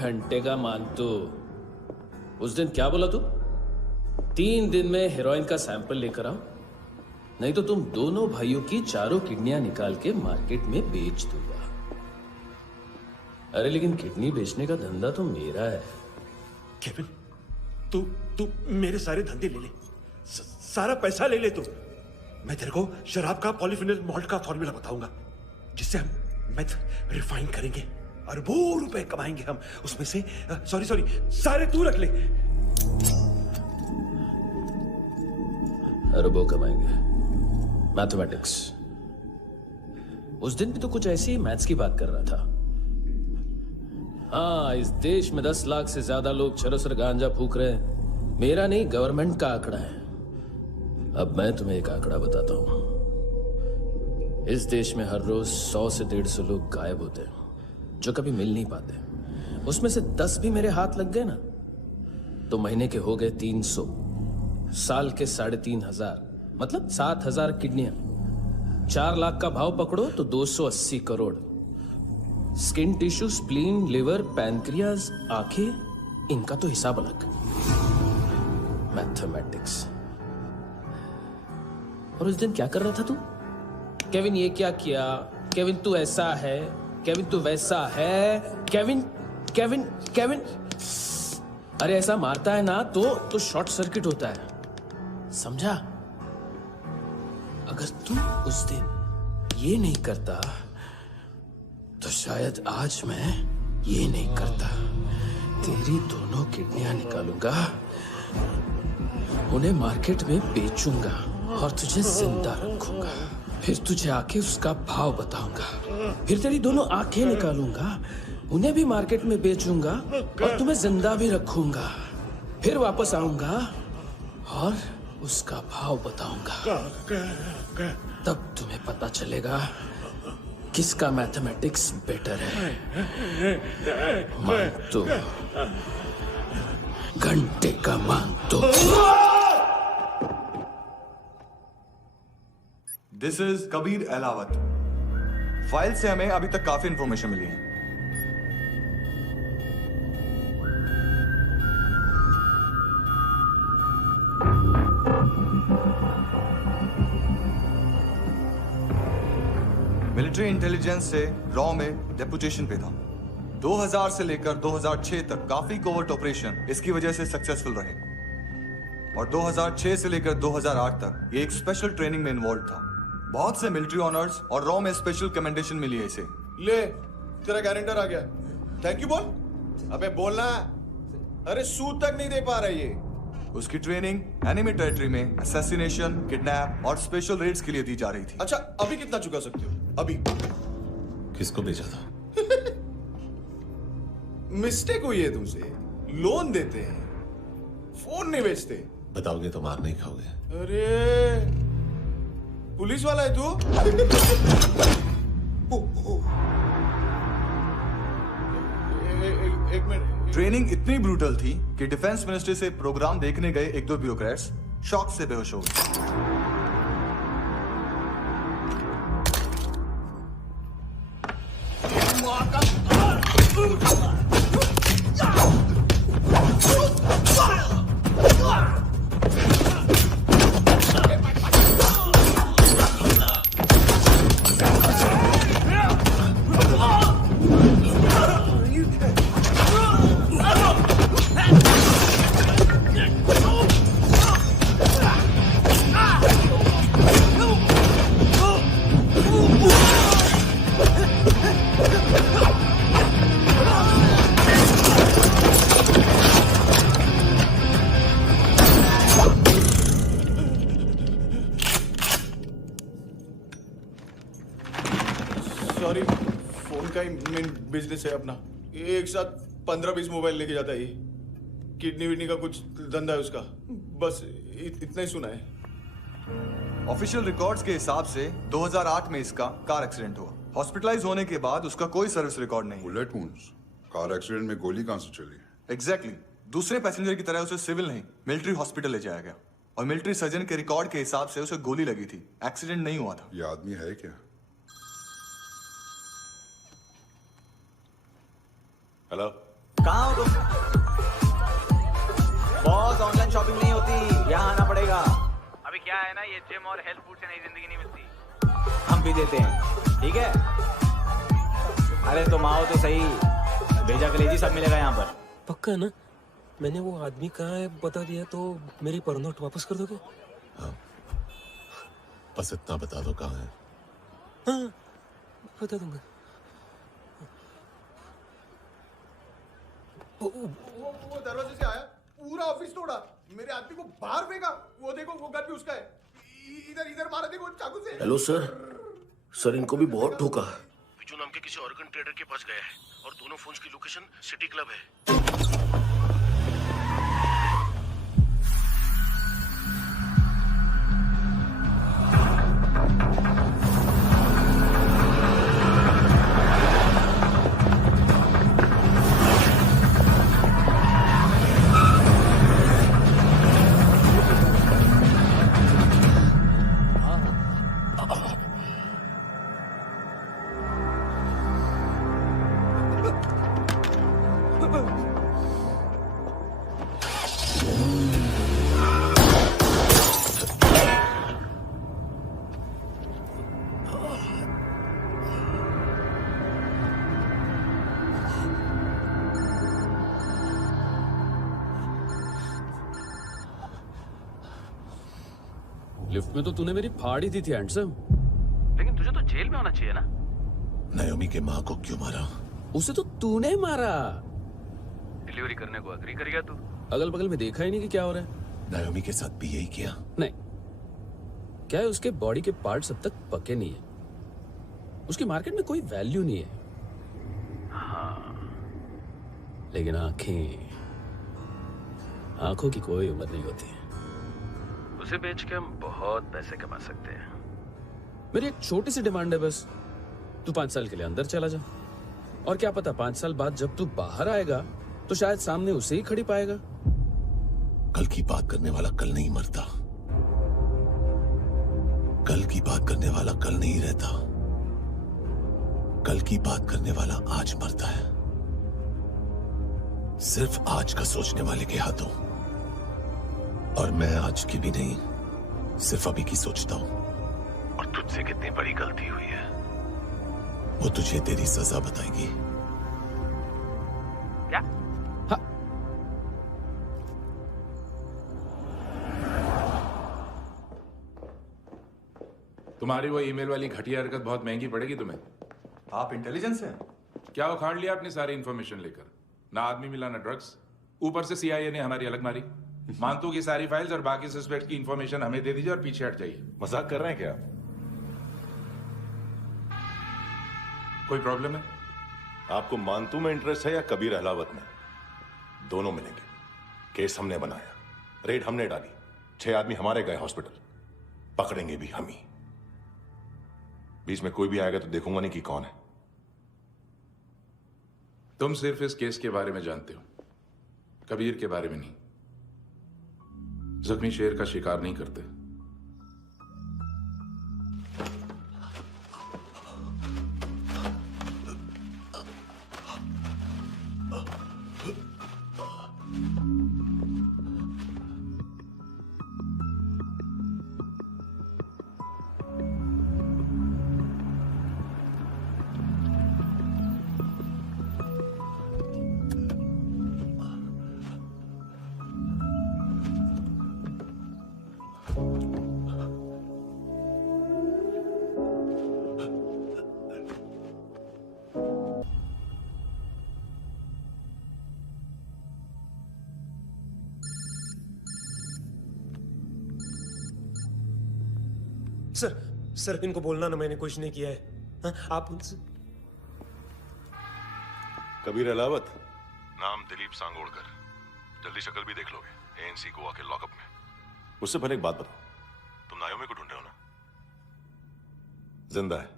घंटे का मानतो। उस दिन क्या बोला तू? 3 दिन में हेरोइन का सैंपल लेकर आओ, नहीं तो तुम दोनों भाइयों की चारों किडनियां निकाल के मार्केट में बेच दूंगा। अरे लेकिन किडनी बेचने का धंधा तो मेरा है। केविन, तू मेरे सारे धंधे ले ले, सारा पैसा ले ले तू। मैं तेरे को शराब का पॉलीफिनल मॉल्ट का फॉर्मूला बताऊंगा, जिससे हम मेथ रिफाइन करेंगे, अरबों रुपए कमाएंगे हम उसमें से। सॉरी सारे तू रख ले। अरबों कमाएंगे, मैथमेटिक्स। उस दिन भी तो कुछ ऐसी मैथ्स की बात कर रहा था। हाँ, इस देश में 10 लाख से ज्यादा लोग चरस और गांजा फूक रहे हैं। मेरा नहीं, गवर्नमेंट का आंकड़ा है। अब मैं तुम्हें एक आंकड़ा बताता हूं। इस देश में हर रोज 100 से 150 लोग गायब होते हैं, जो कभी मिल नहीं पाते। उसमें से 10 भी मेरे हाथ लग गए ना, तो महीने के हो गए 300, साल के 3500, मतलब 7000 किडनियां। 4 लाख का भाव पकड़ो तो 280 crore. Skin tissue, spleen, liver, pancreas, आंखें, इनका तो हिसाब अलग। मैथमेटिक्स। और उस दिन क्या कर रहा था तू? केविन ये क्या किया, केविन तू ऐसा है, केविन तू वैसा है, केविन केविन केविन। अरे ऐसा मारता है ना तो शॉर्ट सर्किट होता है, समझा? अगर तू उस दिन ये नहीं करता तो शायद आज मैं ये नहीं करता। तेरी दोनों किडनियां निकालूंगा, उन्हें मार्केट में बेचूंगा और तुझे जिंदा रखूंगा। फिर तुझे आके उसका भाव बताऊंगा। फिर तेरी दोनों आंखें निकालूंगा, उन्हें भी मार्केट में बेचूंगा और तुम्हें जिंदा भी रखूंगा। फिर वापस आऊंगा और उसका भाव बताऊंगा। तब तुम्हें पता चलेगा किसका मैथमेटिक्स बेटर है। मानतो, घंटे का मानतो। This is Kabir Ahlawat. File से हमें अभी तक काफी इंफॉर्मेशन मिली है। मिलिट्री इंटेलिजेंस से रॉ में डेपुटेशन पे था। 2000 से लेकर 2006 तक काफी कोवर्ट ऑपरेशन इसकी वजह से सक्सेसफुल रहे, और 2006 से लेकर 2008 तक ये एक स्पेशल ट्रेनिंग में इन्वॉल्व था। बहुत से मिलिट्री ऑनर्स और रॉ में स्पेशल कमेंडेशन मिली है इसे। ले, तेरा गारंटर आ गया। थैंक यू बोल। अबे बोलना। अरे सूद तक नहीं दे पा रहा ये। उसकी ट्रेनिंग एनिमी टेरिटरी में असैसिनेशन, किडनैप और स्पेशल रेड्स के लिए दी जा रही थी। अच्छा, अभी कितना चुका सकते हो? अभी किसको भेजा था? मिस्टेक हुई है तुमसे। लोन देते हैं, फोन नहीं बेचते। बताओगे तो मार नहीं खाओगे। अरे पुलिस वाला है तू? एक मिनट। ट्रेनिंग इतनी ब्रूटल थी कि डिफेंस मिनिस्ट्री से प्रोग्राम देखने गए एक दो ब्यूरोक्रेट्स शॉक से बेहोश हो गए। सॉरी, फोन का ही मेन बिजनेस है अपना। एक साथ 15-20 मोबाइल लेके जाता है ये। किडनी विडनी का कुछ धंधा है उसका। बस इतना ही सुना है। ऑफिशियल रिकॉर्ड्स के हिसाब से 2008 में इसका कार एक्सीडेंट हुआ। हॉस्पिटलाइज होने के बाद उसका कोई सर्विस रिकॉर्ड नहीं। Bullet wounds. कार एक्सीडेंट में गोली कहां से चली? एग्जैक्टली। दूसरे पैसेंजर की तरह उसे सिविल नहीं, मिलिट्री हॉस्पिटल ले जाया गया और मिलिट्री सर्जन के रिकॉर्ड के हिसाब से उसे गोली लगी थी। एक्सीडेंट नहीं हुआ था। ये आदमी है क्या? हेलो, कहाँ हो तुम? बॉस, ऑनलाइन शॉपिंग नहीं होती, यहाँ आना पड़ेगा। अभी क्या है ना, ये जिम और हेल्थ फूड से नई जिंदगी नहीं मिलती। हम भी देते हैं, ठीक है? अरे तुम आओ तो सही, भेजा कलेजी सब मिलेगा यहाँ पर। पक्का ना? मैंने वो आदमी कहाँ है बता दिया तो मेरी पर नोट वापस कर दोगे? हाँ, बस इतना बता दो कहाँ है। हाँ, बता दूंगा। वो दरवाजे से आया, पूरा ऑफिस तोड़ा, मेरे आदमी को बाहर फेंका। वो देखो, वो गन भी उसका है। इधर मारा, देखो चाकू से। हेलो सर, सर इनको भी बहुत ठोका। बिजू नाम के किसी ऑर्गन ट्रेडर के पास गया है और दोनों फोन्स की लोकेशन सिटी क्लब है। लिफ्ट में तो तूने मेरी फाड़ ही दी थी हैंडसम। लेकिन तुझे तो जेल में होना चाहिए ना। नायोमी के माँ को क्यों मारा? उसे तो तूने मारा। डिलीवरी करने को अग्री कर गया तू। अगल बगल में देखा ही नहीं कि क्या हो रहा है। नायोमी के साथ भी यही किया? नहीं, क्या है उसके बॉडी के पार्ट्स अब तक पके नहीं है। उसकी मार्केट में कोई वैल्यू नहीं है। हाँ, लेकिन आंखों की कोई उम्र नहीं होती। उसे बेच के हम बहुत पैसे कमा सकते हैं। मेरी एक छोटी सी डिमांड है बस, तू 5 साल के लिए अंदर चला जा, और क्या पता 5 साल बाद जब तू बाहर आएगा तो शायद सामने उसे ही खड़ी पाएगा। कल की बात करने वाला कल नहीं मरता, कल की बात करने वाला कल नहीं रहता, कल की बात करने वाला आज मरता है। सिर्फ आज का सोचने वाले के हाथों। और मैं आज की भी नहीं, सिर्फ अभी की सोचता हूं। और तुझसे कितनी बड़ी गलती हुई है वो तुझे तेरी सजा बताएगी। क्या? हाँ। तुम्हारी वो ईमेल वाली घटिया हरकत बहुत महंगी पड़ेगी तुम्हें। आप इंटेलिजेंस हैं? क्या उखाड़ लिया अपनी सारी इंफॉर्मेशन लेकर? ना आदमी मिला ना ड्रग्स। ऊपर से सीआईए ने हमारी अलग मारी। मानतू की सारी फाइल्स और बाकी सस्पेक्ट की इंफॉर्मेशन हमें दे दीजिए और पीछे हट जाइए। मजाक कर रहे हैं क्या? कोई प्रॉब्लम है? आपको मानतू में इंटरेस्ट है या कबीर अहलावत में? दोनों मिलेंगे। केस हमने बनाया, रेड हमने डाली, 6 आदमी हमारे गए हॉस्पिटल, पकड़ेंगे भी हम ही। बीच में कोई भी आएगा तो देखूंगा नहीं कि कौन है। तुम सिर्फ इस केस के बारे में जानते हो, कबीर के बारे में नहीं। जख्मी शेर का शिकार नहीं करते। सर इनको बोलना ना मैंने कुछ नहीं किया है। हाँ, आप उनसे। कबीर अहलावत, नाम दिलीप सांगोड़कर। जल्दी शक्ल भी देख लोगे एएनसी गोवा के लॉकअप में। उससे पहले एक बात बताओ, तुम नायोमी को ढूंढ रहे हो ना? जिंदा है,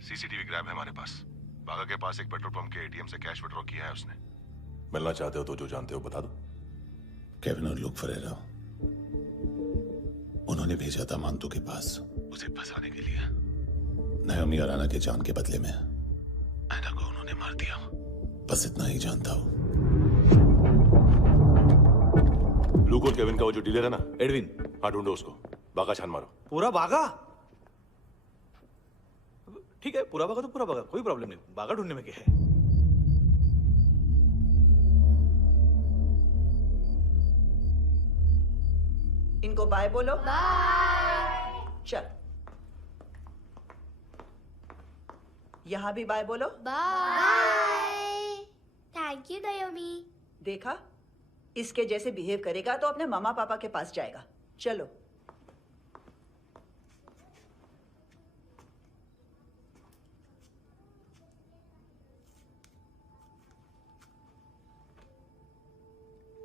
सीसीटीवी ग्रैब है हमारे पास। बागा के पास एक पेट्रोल पंप के एटीएम से कैश विड्रॉ किया है उसने। मिलना चाहते हो तो जो जानते हो बता दो। केविन और लुक फरेरा, उन्होंने भेजा था मानतू के पास उसे फंसाने के लिए। नायोमी और आना के जान के बदले में एना को उन्होंने मार दिया। बस इतना ही जानता हूं। लुक और केविन का वो जो डीलर है ना, एडविन, हाँ ढूंढो उसको। बागा छान मारो। पूरा बागा? ठीक है, पूरा बागा तो पूरा बागा, कोई प्रॉब्लम नहीं। बागा ढूंढने में क्या है? इनको बाय बोलो। बाय। चल, यहां भी बाय बोलो। बाय। Thank you नायोमी। देखा, इसके जैसे बिहेव करेगा तो अपने मामा पापा के पास जाएगा। चलो।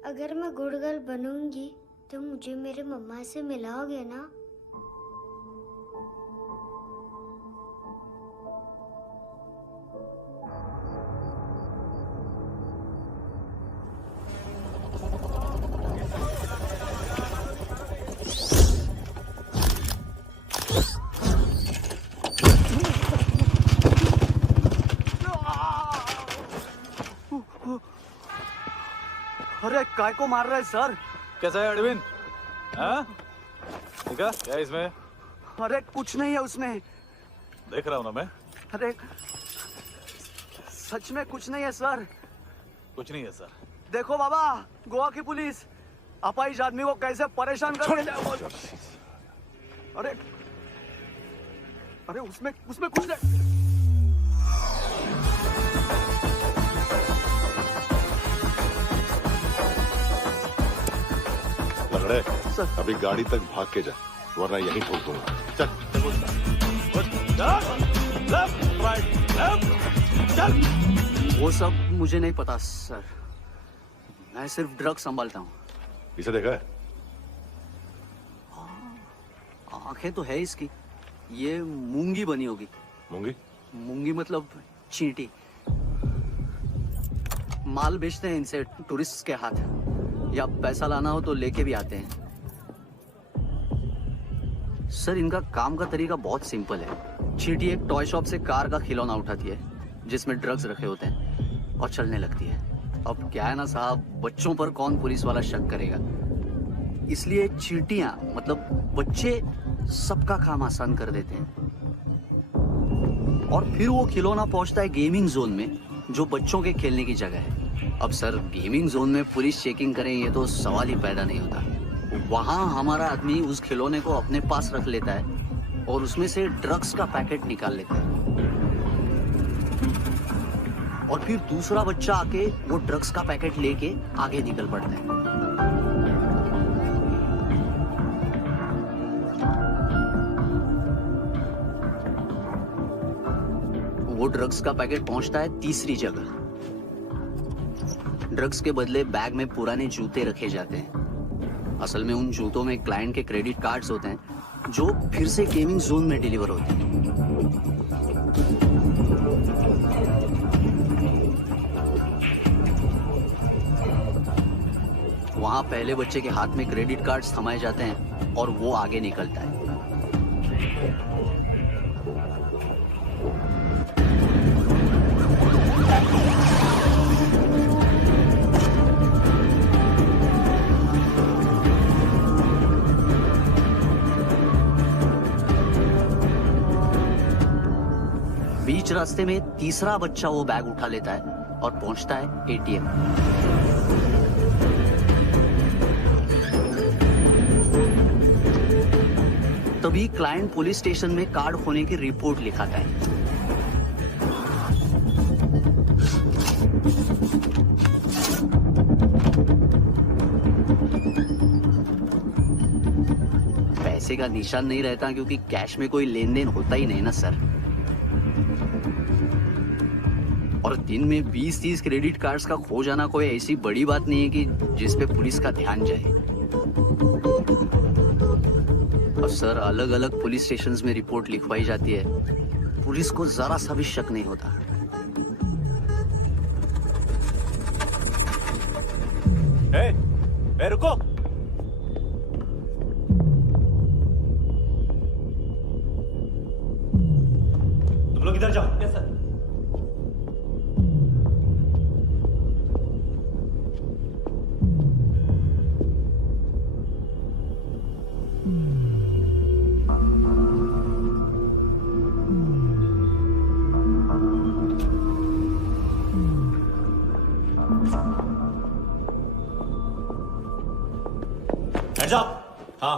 अगर मैं गुड गर्ल बनूंगी तो मुझे मेरे मम्मा से मिलाओगे ना? अरे काय को मार रहा है सर? कैसा है अरविंद? हाँ? ठीक है, क्या है इसमें? अरे कुछ नहीं है उसमें। देख रहा हूँ ना मैं। अरे सच में कुछ नहीं है सर। कुछ नहीं है सर। देखो बाबा, गोवा की पुलिस अपाहिज आदमी को कैसे परेशान कर रही है। अरे अरे उसमें कुछ नहीं। लंगड़े, अभी गाड़ी तक भाग के जा, वरना यहीं ठोक दूंगा। चल। वो सब मुझे नहीं पता सर, मैं सिर्फ ड्रग संभालता हूँ। इसे देखा है? आंखें तो है इसकी, ये मूंगी बनी होगी। मूंगी? मूंगी मतलब चींटी। माल बेचते हैं इनसे टूरिस्ट के हाथ, या पैसा लाना हो तो लेके भी आते हैं। सर इनका काम का तरीका बहुत सिंपल है। चींटी एक टॉय शॉप से कार का खिलौना उठाती है जिसमें ड्रग्स रखे होते हैं और चलने लगती है। अब क्या है ना साहब, बच्चों पर कौन पुलिस वाला शक करेगा, इसलिए चींटियां मतलब बच्चे सबका काम आसान कर देते हैं। और फिर वो खिलौना पहुंचता है गेमिंग जोन में, जो बच्चों के खेलने की जगह है। अब सर गेमिंग जोन में पुलिस चेकिंग करे ये to सवाल ही पैदा नहीं होता। वहां हमारा आदमी उस खिलौने को अपने पास रख लेता है और उसमें से ड्रग्स का पैकेट निकाल लेता है। और फिर दूसरा बच्चा आके वो ड्रग्स का पैकेट लेके आगे निकल पड़ता है। वो ड्रग्स का पैकेट पहुंचता है तीसरी जगह। ड्रग्स के बदले बैग में पुराने जूते रखे जाते हैं। असल में उन जूतों में क्लाइंट के क्रेडिट कार्ड्स होते हैं जो फिर से गेमिंग जोन में डिलीवर होते हैं। वहां पहले बच्चे के हाथ में क्रेडिट कार्ड्स थमाए जाते हैं और वो आगे निकलता है। बीच रास्ते में तीसरा बच्चा वो बैग उठा लेता है और पहुंचता है एटीएम। तभी क्लाइंट पुलिस स्टेशन में कार्ड खोने की रिपोर्ट लिखाता है। पैसे का निशान नहीं रहता क्योंकि कैश में कोई लेन देन होता ही नहीं ना सर। और दिन में 20-30 क्रेडिट कार्ड्स का खो जाना कोई ऐसी बड़ी बात नहीं है कि जिस पे पुलिस का ध्यान जाए। और सर अलग अलग पुलिस स्टेशंस में रिपोर्ट लिखवाई जाती है, पुलिस को जरा सा भी शक नहीं होता। ए, रुको। तुम लोग इधर जाओ। Yes sir. Hands up! हाँ।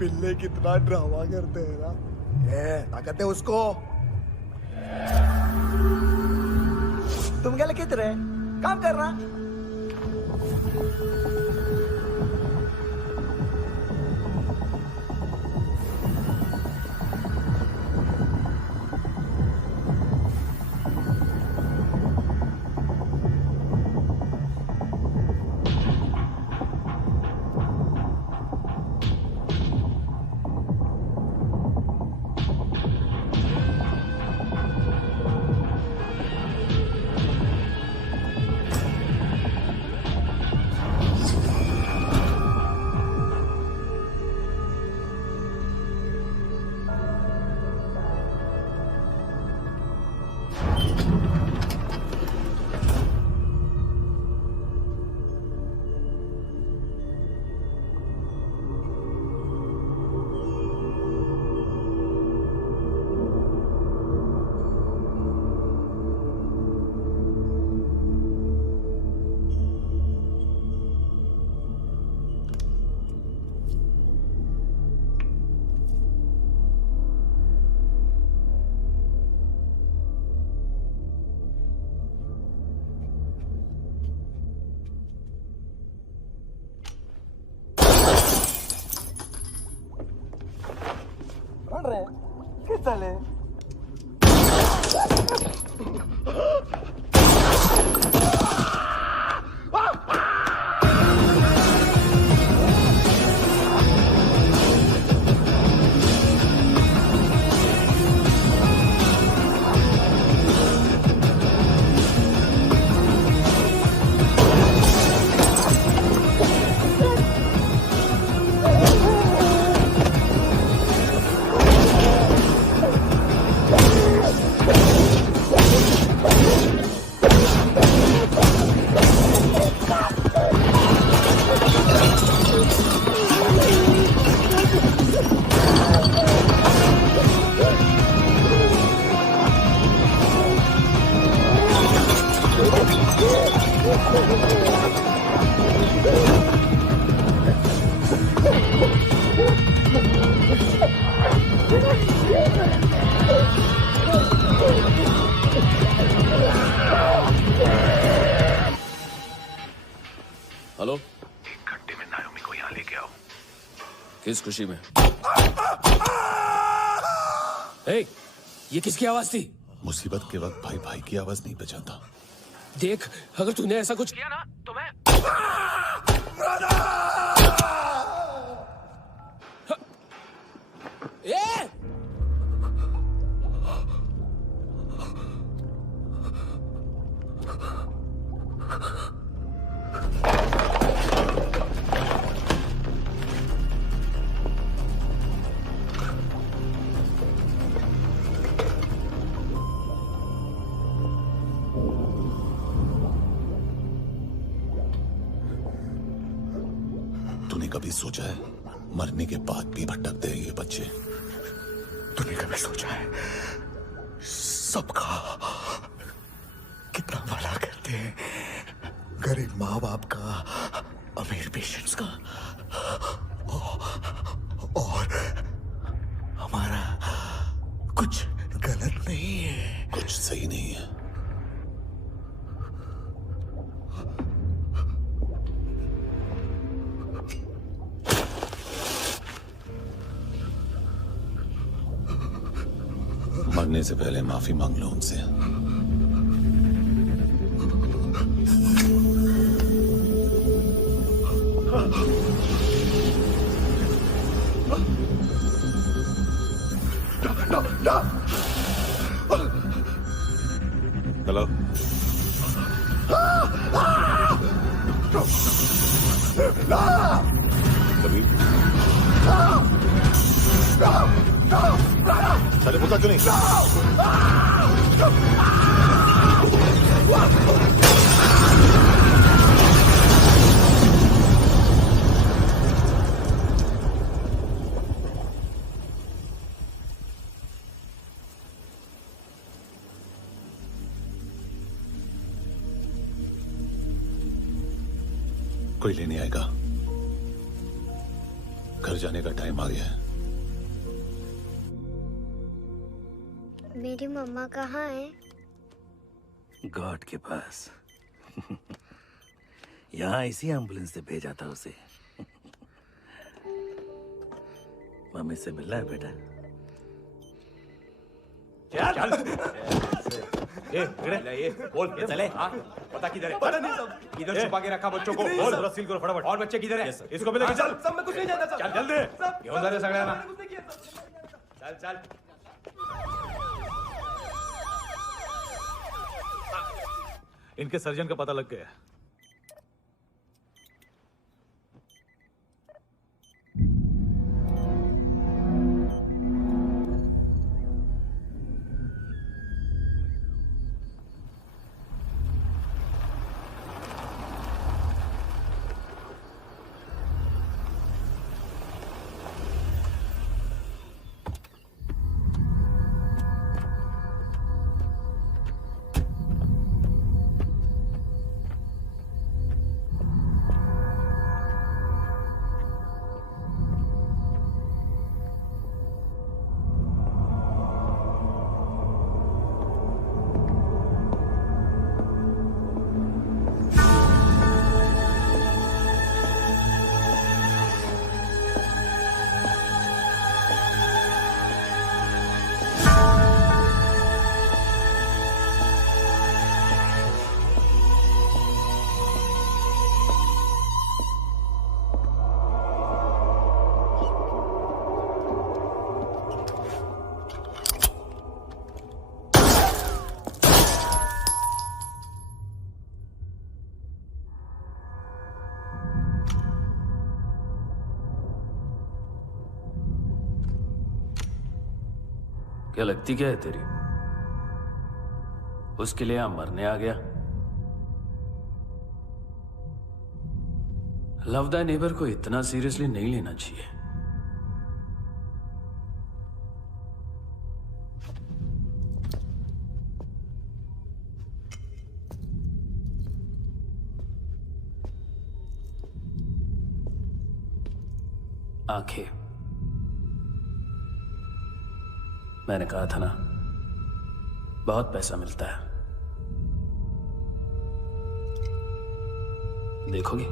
पिल्ले कितना ड्रामा करते हैं ना। ताकत है उसको। तुम क्या लिखित रहे काम कर रहा। हेलो, 1 घंटे में नायोमी को यहाँ लेके आओ। किस खुशी में? ए, ये किसकी आवाज थी? मुसीबत के वक्त भाई भाई की आवाज नहीं बचाता। देख, अगर तूने ऐसा कुछ किया ना तो मैं ए! तूने कभी सोचा है मरने के बाद भी भटकते हैं ये बच्चे? तूने कभी सोचा है सबका कितना भला करते हैं? गरीब माँ बाप का, अमीर पेशेंट्स का, और हमारा कुछ गलत नहीं है, कुछ सही नहीं है। मरने से पहले माफी मांग लो उनसे। हेलो, कभी अरे बोलता क्यों नहीं? कोई लेने आएगा। घर जाने का टाइम आ गया है। मेरी मम्मा कहाँ है? गॉड के पास। यहाँ इसी एम्बुलेंस से भेजा था उसे। मम्मी से मिलना है बेटा। चल ये बोल ये चले। पता किधर है? पता नहीं सब। इधर छुपा के रखा बच्चों को। बोल जरा सील करो फटाफट। और बच्चे किधर है? इसको भी लेके चल। सब में कुछ नहीं जानता। चल जल्दी घेऊन जा रे सगळ्यांना। चल चल। इनके सर्जन का पता लग गया। क्या लगती क्या है तेरी? उसके लिए यहां मरने आ गया? लव द नेबर को इतना सीरियसली नहीं लेना चाहिए। आंखें, मैंने कहा था ना, बहुत पैसा मिलता है। देखोगी?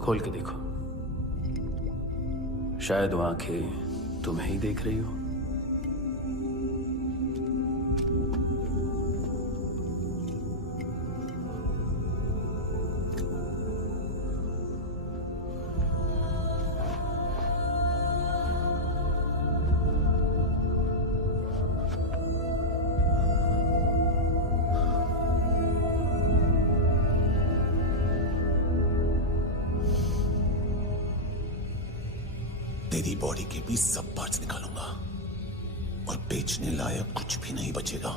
खोल के देखो, शायद वो आंखें तुम्हें ही देख रही हो। तेरी बॉडी के भी सब पार्ट्स निकालूंगा और बेचने लायक कुछ भी नहीं बचेगा।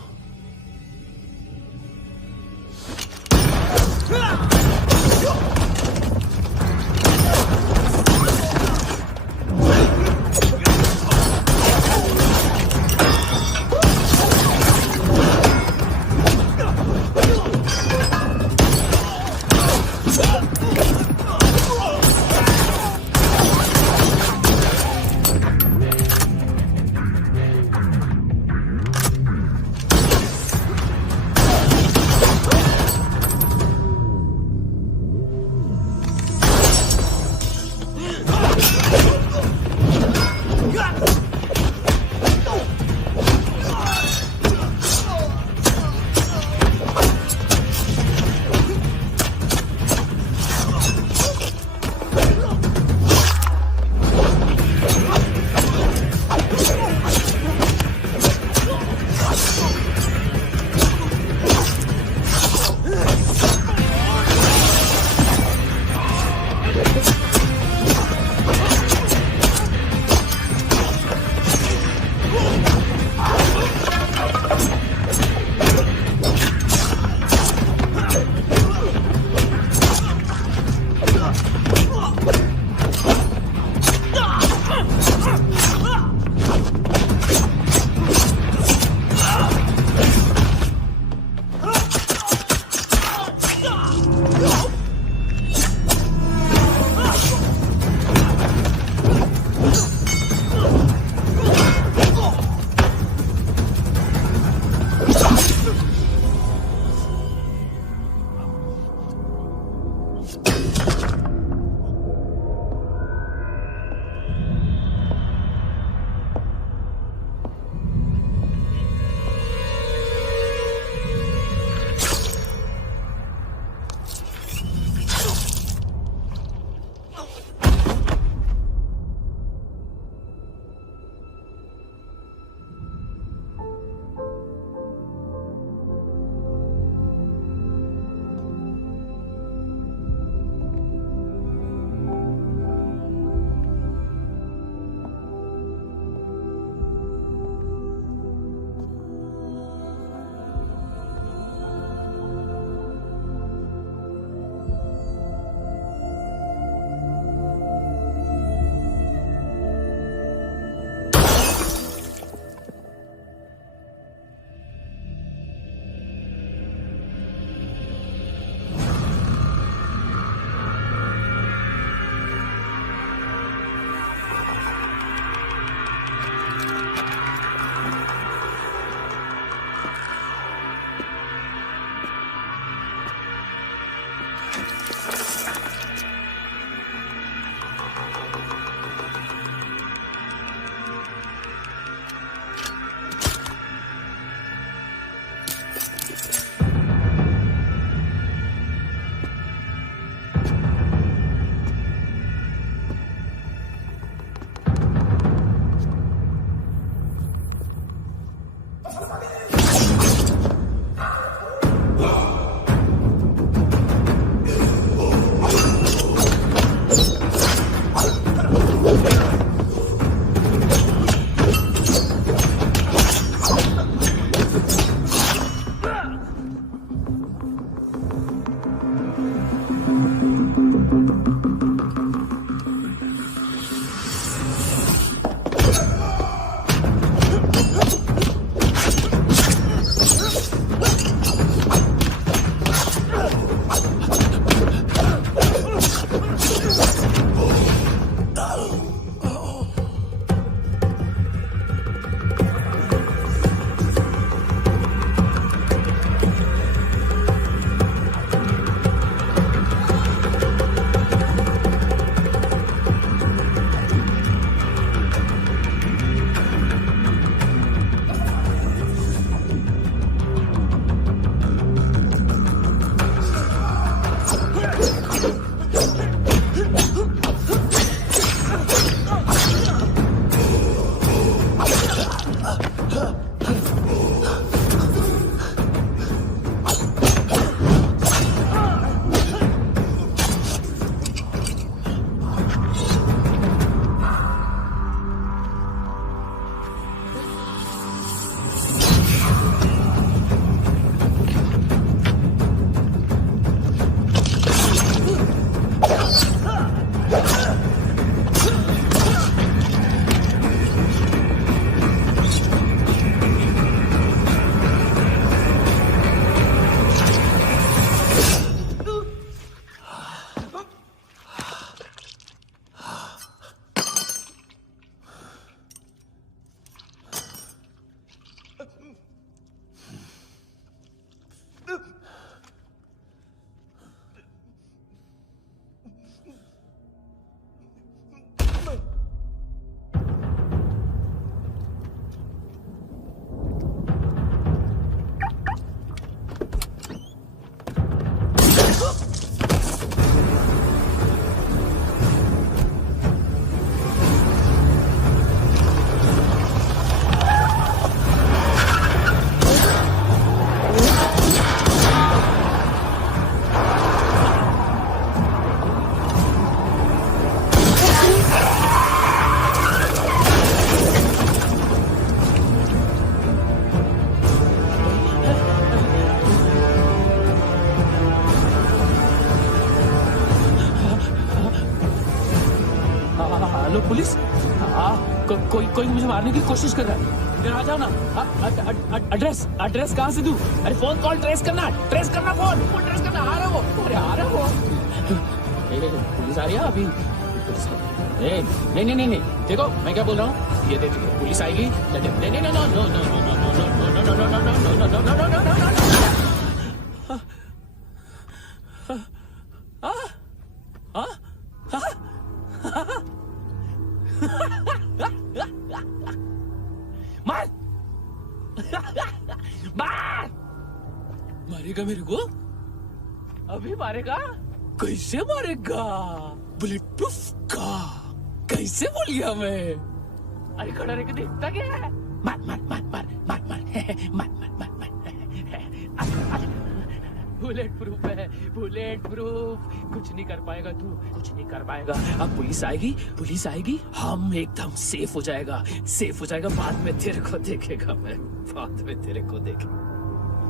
पुलिस? कोई मुझे मारने की कोशिश कर रहा है। इधर आ जाओ ना। एड्रेस कहाँ से दूं? अरे फोन कॉल ट्रेस करना फोन ट्रेस करना। आ रहा वो, अरे आ रहा वो। पुलिस आ रही है अभी। नहीं, देखो मैं क्या बोल रहा हूँ, ये देखो पुलिस आएगी। मारेगा मेरे को? अभी मारेगा? कैसे मारेगा? बुलेट प्रूफ का कैसे बोल गया मैं? अरे खड़ा रह के देखता क्या है? मार बुलेट प्रूफ है, बुलेट प्रूफ। कुछ नहीं कर पाएगा तू, कुछ नहीं कर पाएगा। अब पुलिस आएगी, हम एकदम सेफ हो जाएगा। बाद में तेरे को देखेगा मैं, बाद में तेरे को देखेगा।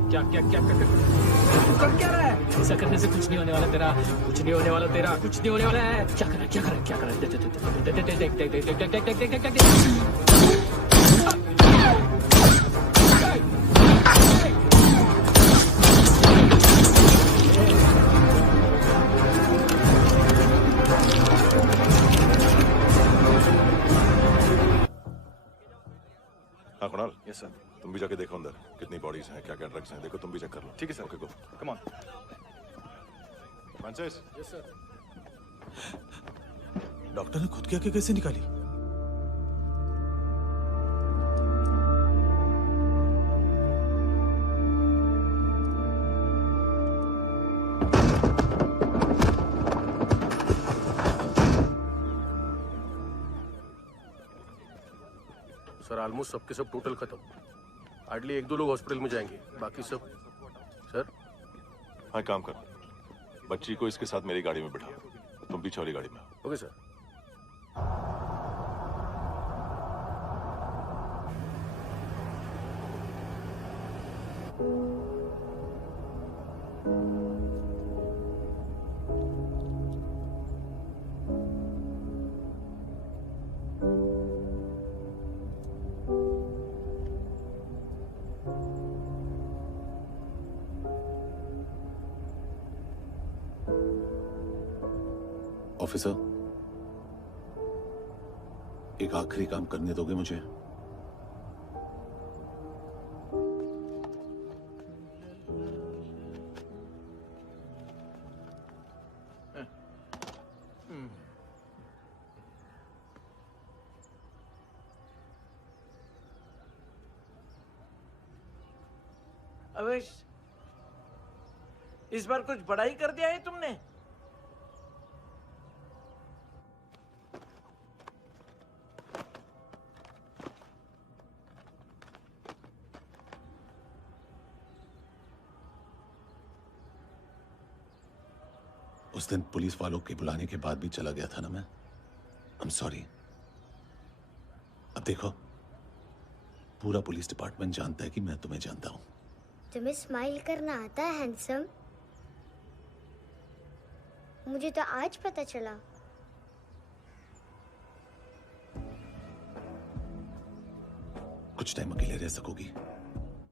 क्या कर क्या रहा है? ऐसा करने से कुछ नहीं होने वाला तेरा, कुछ नहीं होने वाला है। क्या कर रहा है? हाँ कुणाल, यस सर। तुम भी जाके देखो अंदर कितनी बॉडीज हैं, क्या क्या ड्रग्स हैं, देखो तुम भी चेक कर लो। ठीक है sir. Okay go, come on. Francis. Yes sir. Doctor ने खुद की आंखें कैसे निकाली? सर ऑलमोस्ट सबके सब टोटल खत्म। हार्डली 1-2 लोग हॉस्पिटल में जाएंगे, बाकी सब। सर हाँ, काम कर, बच्ची को इसके साथ मेरी गाड़ी में बिठा, तुम पीछे वाली गाड़ी में। Okay sir. ऑफिसर, एक आखिरी काम करने दोगे मुझे? अवेश, इस बार कुछ बड़ा ही कर दिया है तुमने। उस दिन पुलिस वालों के बुलाने के बाद भी चला गया था ना मैं। I'm sorry। अब देखो, पूरा पुलिस डिपार्टमेंट जानता है कि मैं तुम्हें जानता हूं। तुम्हें स्माइल करना आता है हैंडसम? मुझे तो आज पता चला। कुछ टाइम अकेले रह सकोगी?